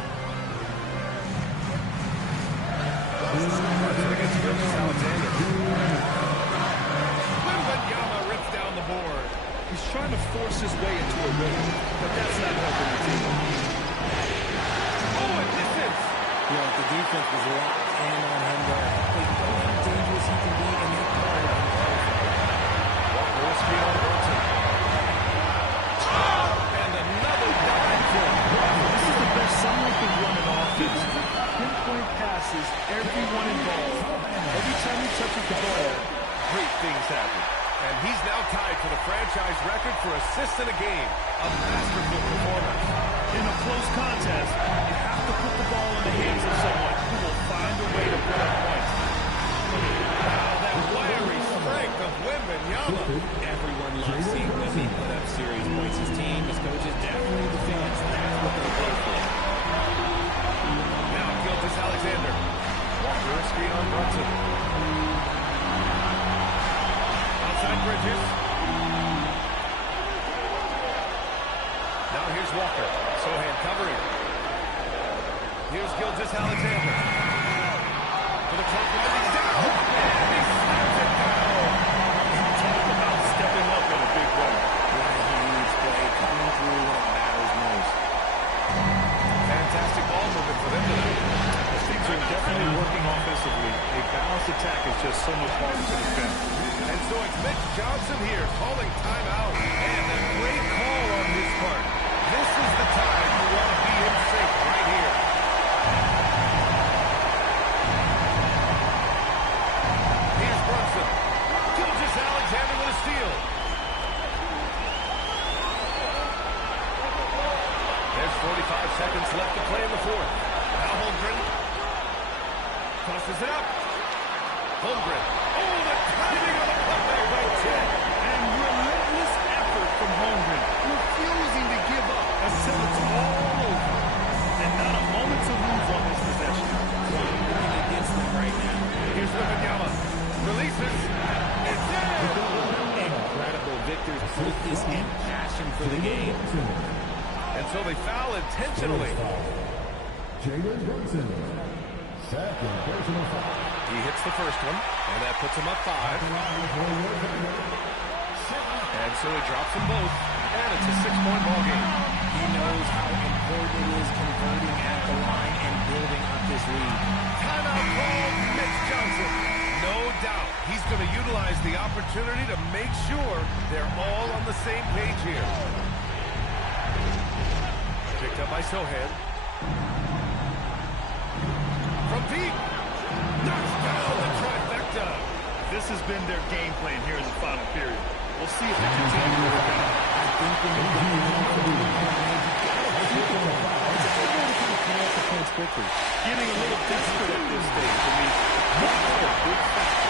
Brunson against Gilgeous-Alexander. Wembanyama rips down the board. He's trying to force his way into a rhythm, but that's not helping the team. Oh, a distance. You know, the defense was locked in on him there. They know how dangerous he can be, and they called him. Walker with screen on Brunson. And another dive for him. This is the best summer can run an offense. Pinpoint passes, everyone involved. Every time he touches the ball, Great things happen. And he's now tied for the franchise record for assists in a game. A masterful performance. in a close contest, you have to put the ball in the hands of someone who will find a way to put up points. Wow, that wiry strength of Wembanyama. Everyone loves seeing Wemby put up serious points. His team, his coaches, definitely the fans. That's what they're playing for. Now Gilgeous-Alexander. Walker, screen on Brunson. Outside Bridges. Now here's Walker. Sohan covering. Here's Gilgeous-Alexander. For the clock winding down. And he snaps it down. Talk about stepping up in a big way. Yeah, he needs play coming through when it matters most. Fantastic ball movement for them tonight. As things are definitely working offensively, a balanced attack is just so much harder to defend. And So it's Mitch Johnson here calling timeout. And a great call on his part. This is the time you want to be in sync right here. Here's Brunson. Gilgeous-Alexander with a steal. There's 45 seconds left to play in the fourth. Now Holmgren tosses it up. Holmgren. Oh, the timing on the putback by Chet. And relentless effort from Holmgren, refusing to give up until it's all over. And not a moment to lose on this possession. Going against them right now. Here's Wembanyama. Releases. It's in. Incredible. Victor's focus and passion for the game. And so they foul intentionally. Jalen Brunson. Second personal foul. He hits the first one, and that puts him up 5. And so he drops them both, and it's a 6-point ball game. He knows how important it is converting at the line and building up this lead. Timeout call, Mitch Johnson. No doubt he's going to utilize the opportunity to make sure they're all on the same page here. Picked up by Sohan. From deep. Knocks down the trifecta. This has been their game plan here in the final period. We'll see if they continue to work out. I think when you get the lead for the quickly. Getting a little desperate at this stage. I mean, that's a big factor.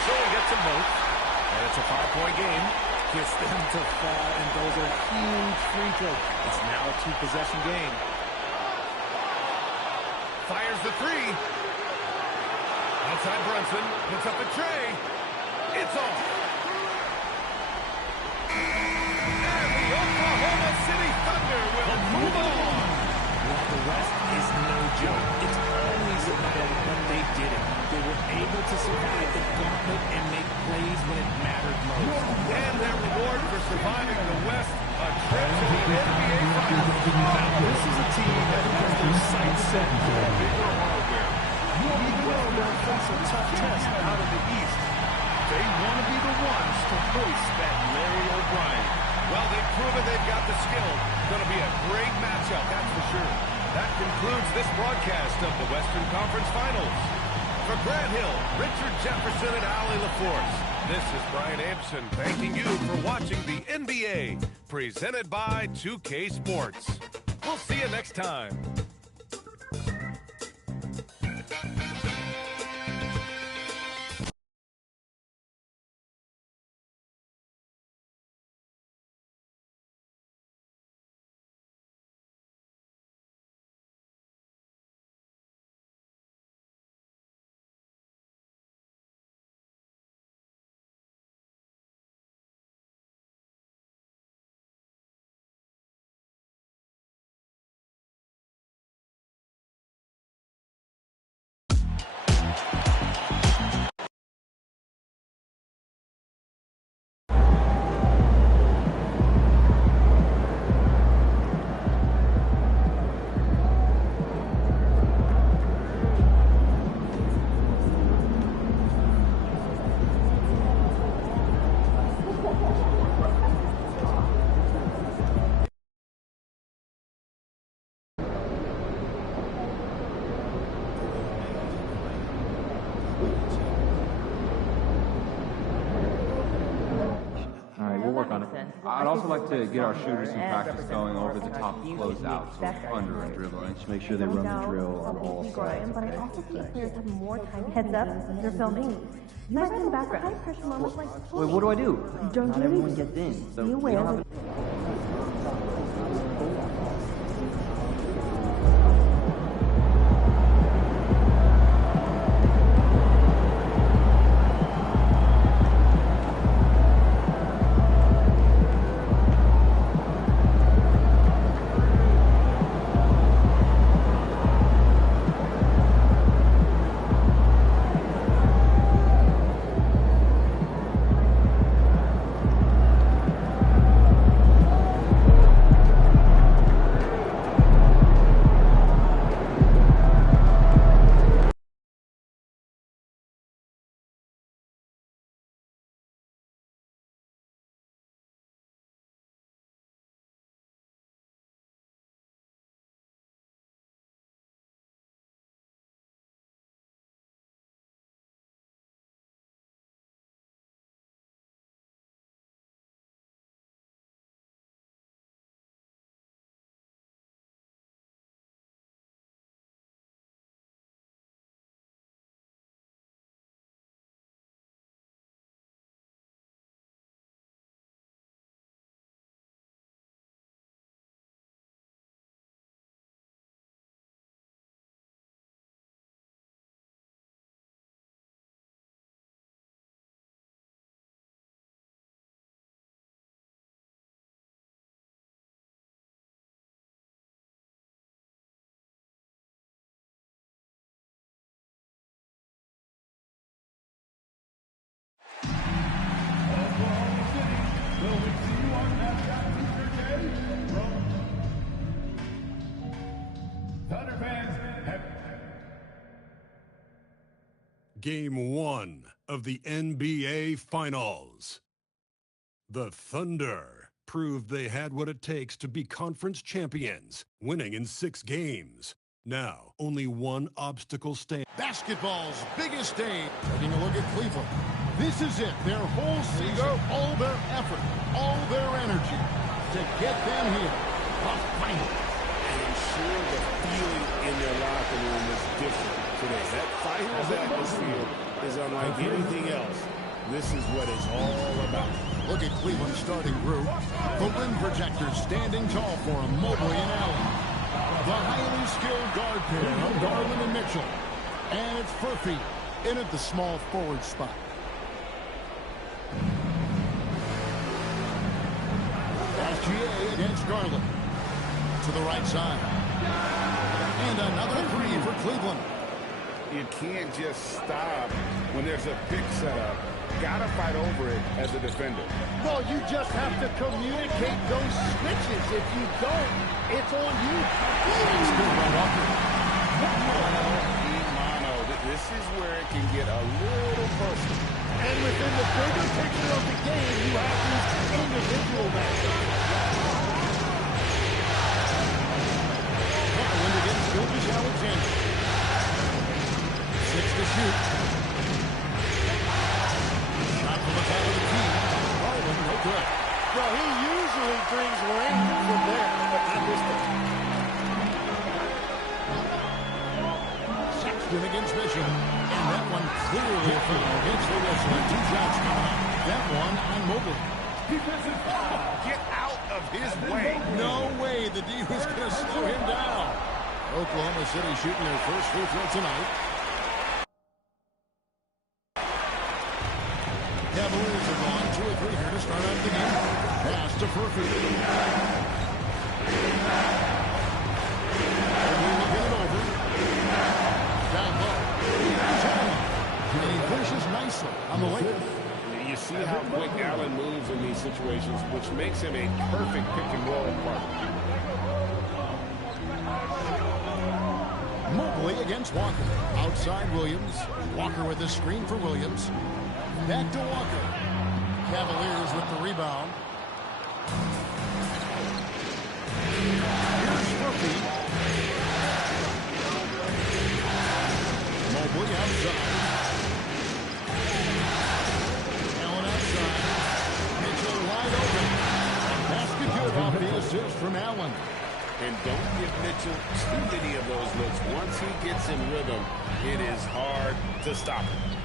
So he gets them both, and it's a 5-point game. Gets them to fall, and those are huge free throws. It's now a 2-possession game. Fires the 3. Outside Brunson, puts up a tray. It's off. And the Oklahoma City Thunder will move on. Well, the West is no joke. It's always about them, but they did it. They were able to survive the gauntlet and make plays when it mattered most. And their reward for surviving the West, a trip to the NBA Finals. Now, this is a team that has their sights set for bigger hardware. Even though they'll face a tough test out of the East, they want to be the ones to hoist that Larry O'Brien. Well, they've proven they've got the skill. Going to be a great matchup, that's for sure. That concludes this broadcast of the Western Conference Finals. For Grant Hill, Richard Jefferson, and Allie LaForce, this is Brian Anderson thanking you for watching the NBA, presented by 2K Sports. We'll see you next time. I'd also like to get our shooters some practice going over the top of closeouts, so under and dribbling. Just make sure they run the drill on all sides. But I also see players have more time. Heads up, you're filming. You might in the background. High pressure moments like Wait, what do I do? don't Not do everyone anything. gets in, so Be we aware. don't have Will we see you on Mascot Teacher Day? Thunder fans have... Game 1 of the NBA Finals. The Thunder proved they had what it takes to be conference champions, winning in 6 games. Now, only one obstacle stands. Basketball's biggest day. Taking a look at Cleveland. This is it. Their whole season, all their effort, all their energy to get them here. The finals. And I'm sure the feeling in their locker room is different today. That finals atmosphere is unlike anything else. This is what it's all about. Look at Cleveland's starting group. The rim projectors standing tall for them, Mobley and Allen. The highly skilled guard pair of Garland and Mitchell. And it's Furphy in at the small forward spot. SGA against Garland. To the right side. And another three for Cleveland. You can't just stop when there's a big setup. Gotta fight over it as a defender. Well, you just have to communicate those switches. If you don't, it's on you. This is where it can get a little personal. And within the bigger picture of the game, you have these individual matchups. Garland against Gilgeous-Alexander. 6 to shoot. Shot from the top of the key. Garland, no good. Well, he usually brings rain from there, but not this time. Sexton against Bishop. And that one clearly a foul against the whistle. And 2 shots coming up. That one on Mobley. Defensive foul. Get out of his way. No way the D was going to slow him down. Oklahoma City shooting their first free throw tonight. Cavaliers are gone 2 or 3 here to start out the game. Pass to Furphy. Looking it over. Down low. And he finishes nicely on the way. You see how quick Allen moves in these situations, which makes him a perfect pick-and-roll partner. Mobley against Walker. Outside Williams. Walker with the screen for Williams. Back to Walker. Cavaliers with the rebound. Here's Furphy. Mobley outside. Allen outside. Mitchell wide open. Basket good off the assist from Allen. And don't give Mitchell too many of those looks. Once he gets in rhythm, it is hard to stop him.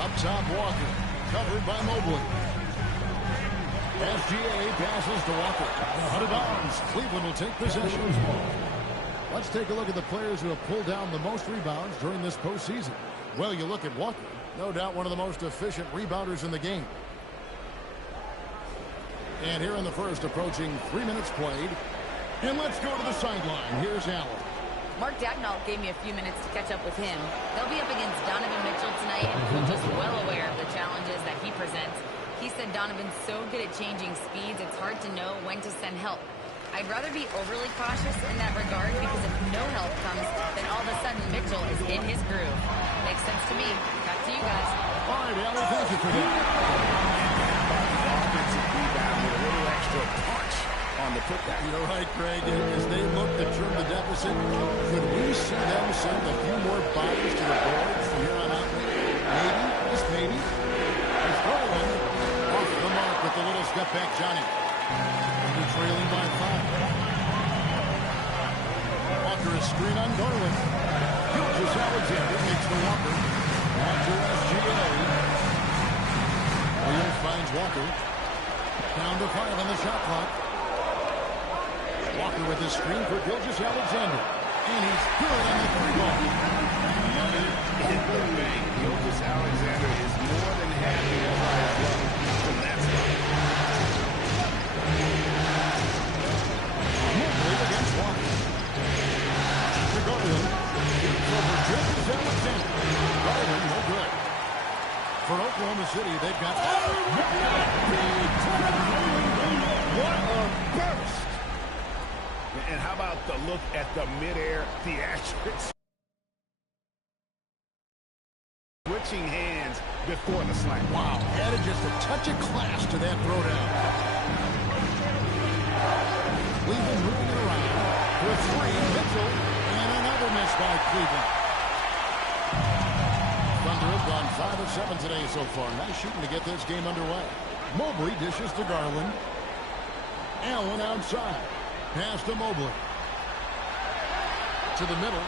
Up top, Walker. Covered by Mobley. SGA passes to Walker. Out of bounds. Cleveland will take possession. Let's take a look at the players who have pulled down the most rebounds during this postseason. Well, you look at Walker. No doubt one of the most efficient rebounders in the game. And here in the first, approaching 3 minutes played. And let's go to the sideline. Here's Allen. Mark Dagnall gave me a few minutes to catch up with him. They'll be up against Donovan Mitchell tonight, and Coach is well aware of the challenges that he presents. He said Donovan's so good at changing speeds, it's hard to know when to send help. I'd rather be overly cautious in that regard, because if no help comes, then all of a sudden Mitchell is in his groove. Makes sense to me. Back to you guys. All right, Allen, thank you for that. Offensive rebound with a little extra punch on the putback. You're right, Craig. As they look to trim the deficit, could we see them send a few more bodies to the boards from here on out? Maybe, just maybe. As Garland off the mark with the little step back, Johnny. They're trailing by 5. Walker is screen on Garland. Gilgeous-Alexander makes the Walker. On to SGA. Williams finds Walker. Down to 5 on the shot clock. Walker with his screen for Gilgeous-Alexander. And he's good on the 3-ball. In the bank, Gilgeous-Alexander is more than happy to rise up from that spot. Mobley against Walker. To Garland. It's over Gilgeous-Alexander. Garland, no good. For Oklahoma City. They've got... What a burst! And how about the look at the midair theatrics? Switching hands before the slam. Wow, added just a touch of class to that throwdown. Cleveland moving it around for three. Mitchell, and another miss by Cleveland. Thunder have gone 5 of 7 today so far. Nice shooting to get this game underway. Mobley dishes to Garland. Allen outside. Pass to Mobley. To the middle.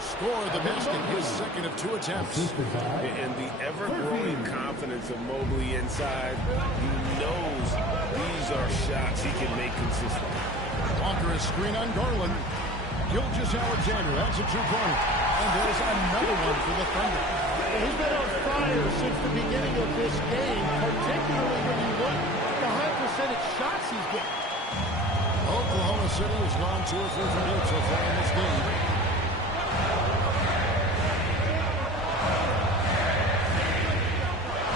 Score the basket, his second of 2 attempts. And the ever-growing confidence of Mobley inside. He knows these are shots he can make consistently. Walker is screen on Garland. Gilgeous-Alexander, that's a two-pointer. And there's another one for the Thunder. He's been on fire since the beginning of this game, particularly when you look at the high percentage shots he's getting. Oklahoma City has gone 2 or 3 from deep so far in this game.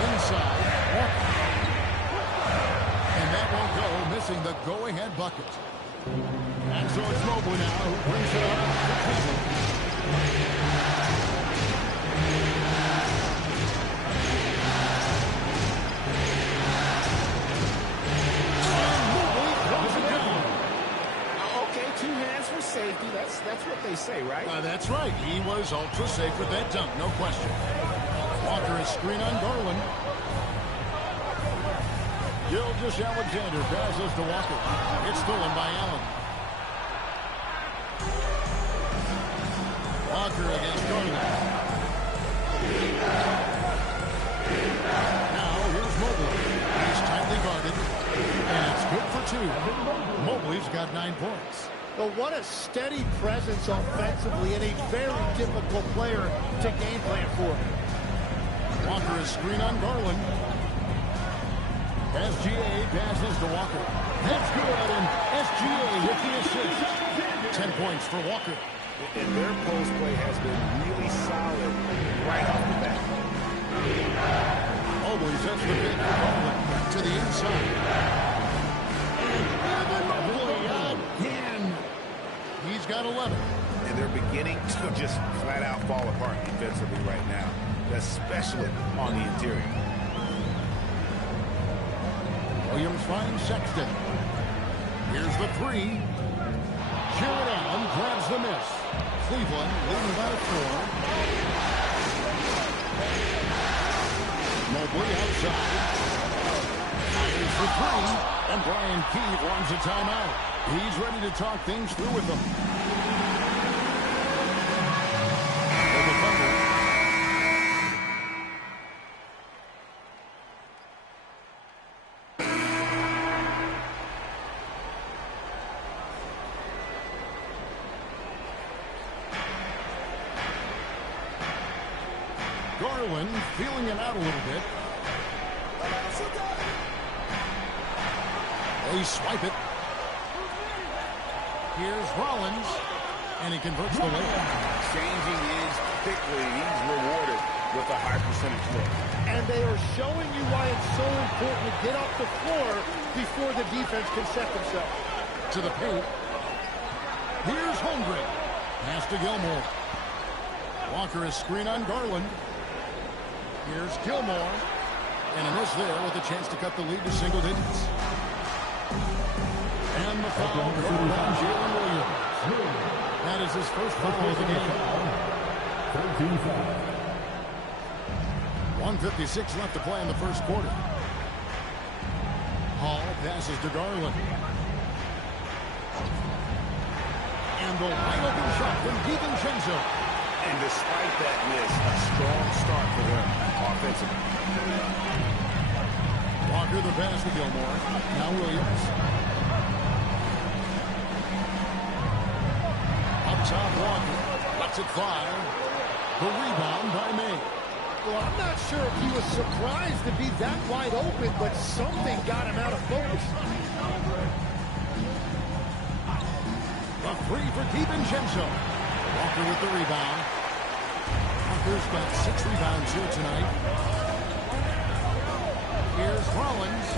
Inside, Walker. And that won't go, missing the go-ahead bucket. And so it's Mobley now who brings it up to Cleveland. Safety, that's what they say, right? That's right. He was ultra safe with that dunk, no question. Walker is screen on Garland. Gilgeous-Alexander passes to Walker. It's stolen by Allen. Walker against Garland. Now here's Mobley. He's tightly guarded, and it's good for 2. Mobley's got 9 points. But what a steady presence offensively and a very difficult player to game plan for. Walker is screen on Garland. SGA passes to Walker. That's good, and SGA with the assist. 10 points for Walker. And their post play has been really solid right off the bat. Mobley sets the pick for Garland to the inside. And Mobley again. He's got 11. And they're beginning to just flat out fall apart defensively right now, especially on the interior. Williams finds Sexton. Here's the 3. Jared Allen grabs the miss. Cleveland leading by 4. Mobley outside. Fires for 3. And Brian Keith runs a timeout. He's ready to talk things through with them. For the Thunder. Garland feeling it out a little bit. They swipe it. Here's Rollins, and he converts the layup. Changing his quickly, he's rewarded with a high percentage look. And they are showing you why it's so important to get off the floor before the defense can set themselves. To the paint. Here's Holmgren. Pass to Gilmore. Walker is screen on Garland. Here's Gilmore. And a miss there with a chance to cut the lead to single digits. And the foul called on Jalen Williams. That is his first foul of the game. 1:56 left to play in the first quarter. Hall passes to Garland. And the wide open shot from DiVincenzo. And despite that miss, a strong start for them offensively. Walker the pass to Gilmore. Now Williams. Up top, Walker. Lets it fly. The rebound by May. Well, I'm not sure if he was surprised to be that wide open, but something got him out of focus. The 3 for DiVincenzo. Walker with the rebound. Walker's got 6 rebounds here tonight. Here's Rollins.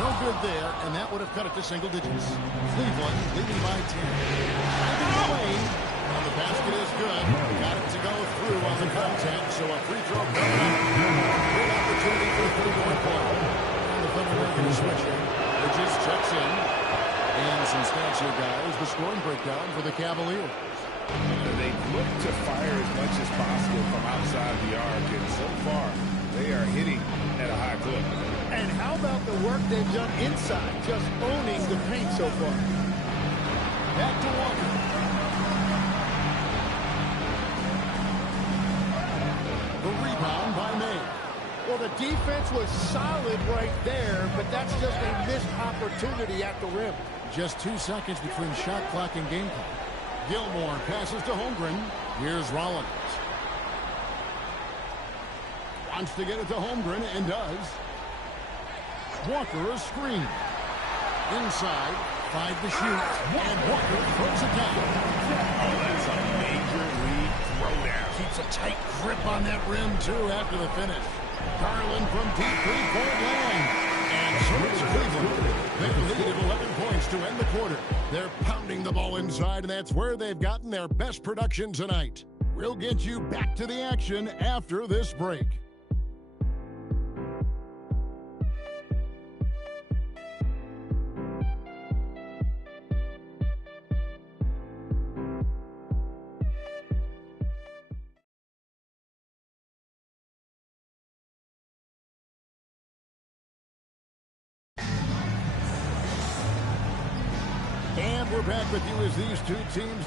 No good there, and that would have cut it to single digits. Cleveland leading by 10. And the basket is good. Got it to go through on the contact, so a free throw coming up. Great opportunity for a 3-point play. And the Thunder are going to switch it. Bridges checks in. And some stats here, guys. The scoring breakdown for the Cavaliers. They look to fire as much as possible from outside the arc, and so far they are hitting at a high clip. And how about the work they've done inside, just owning the paint so far? Back to Walker. The rebound by May. Well, the defense was solid right there, but that's just a missed opportunity at the rim. Just 2 seconds between shot clock and game clock. Gilmore passes to Holmgren. Here's Rollins. Wants to get it to Holmgren and does. Walker a screen. Inside, 5 to shoot. And Walker throws it down. Oh, that's a major league throwdown. Keeps a tight grip on that rim, too, after the finish. Garland from deep 3-point land. And so is Cleveland. They lead at 11 points to end the quarter. They're pounding the ball inside, and that's where they've gotten their best production tonight. We'll get you back to the action after this break. And we're back with you as these two teams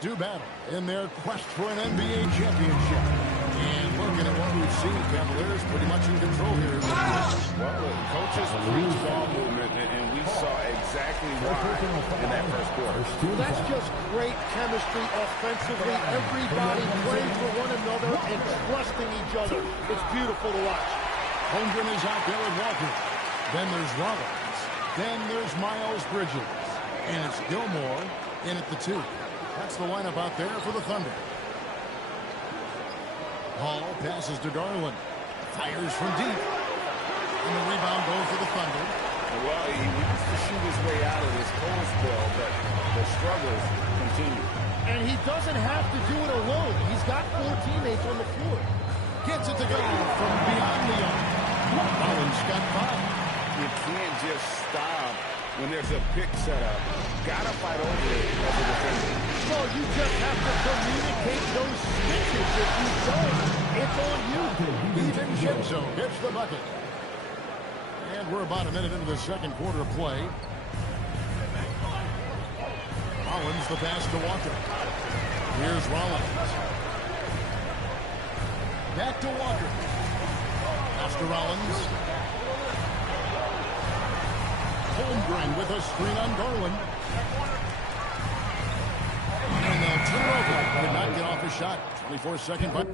do battle in their quest for an NBA championship. And looking at what we've seen, Cavaliers pretty much in control here. Well, the coaches preached ball movement, and we saw exactly why in that first quarter. Well, that's just great chemistry offensively. Everybody playing for one another and trusting each other. It's beautiful to watch. Holmgren is out there with Walker. Then there's Rollins. Then there's Miles Bridges. And it's Gilmore in at the 2. That's the lineup out there for the Thunder. Hall passes to Garland. Fires from deep. And the rebound goes to the Thunder. Well, he wants to shoot his way out of this cold spell, but the struggles continue. And he doesn't have to do it alone. He's got 4 teammates on the floor. Gets it to go from beyond the arc. Rollins got 5. You can't just stop when there's a pick set up. Gotta fight over it as a defender. Well, you just have to communicate those switches. If you don't, it's on you. Even Genzo gets the bucket. And we're about a minute into the second quarter of play. Rollins the pass to Walker. Here's Rollins. Back to Walker. Pass to Rollins. Holmgren with a screen on Garland. And they'll turn over. Could not get off a shot. 24-second, but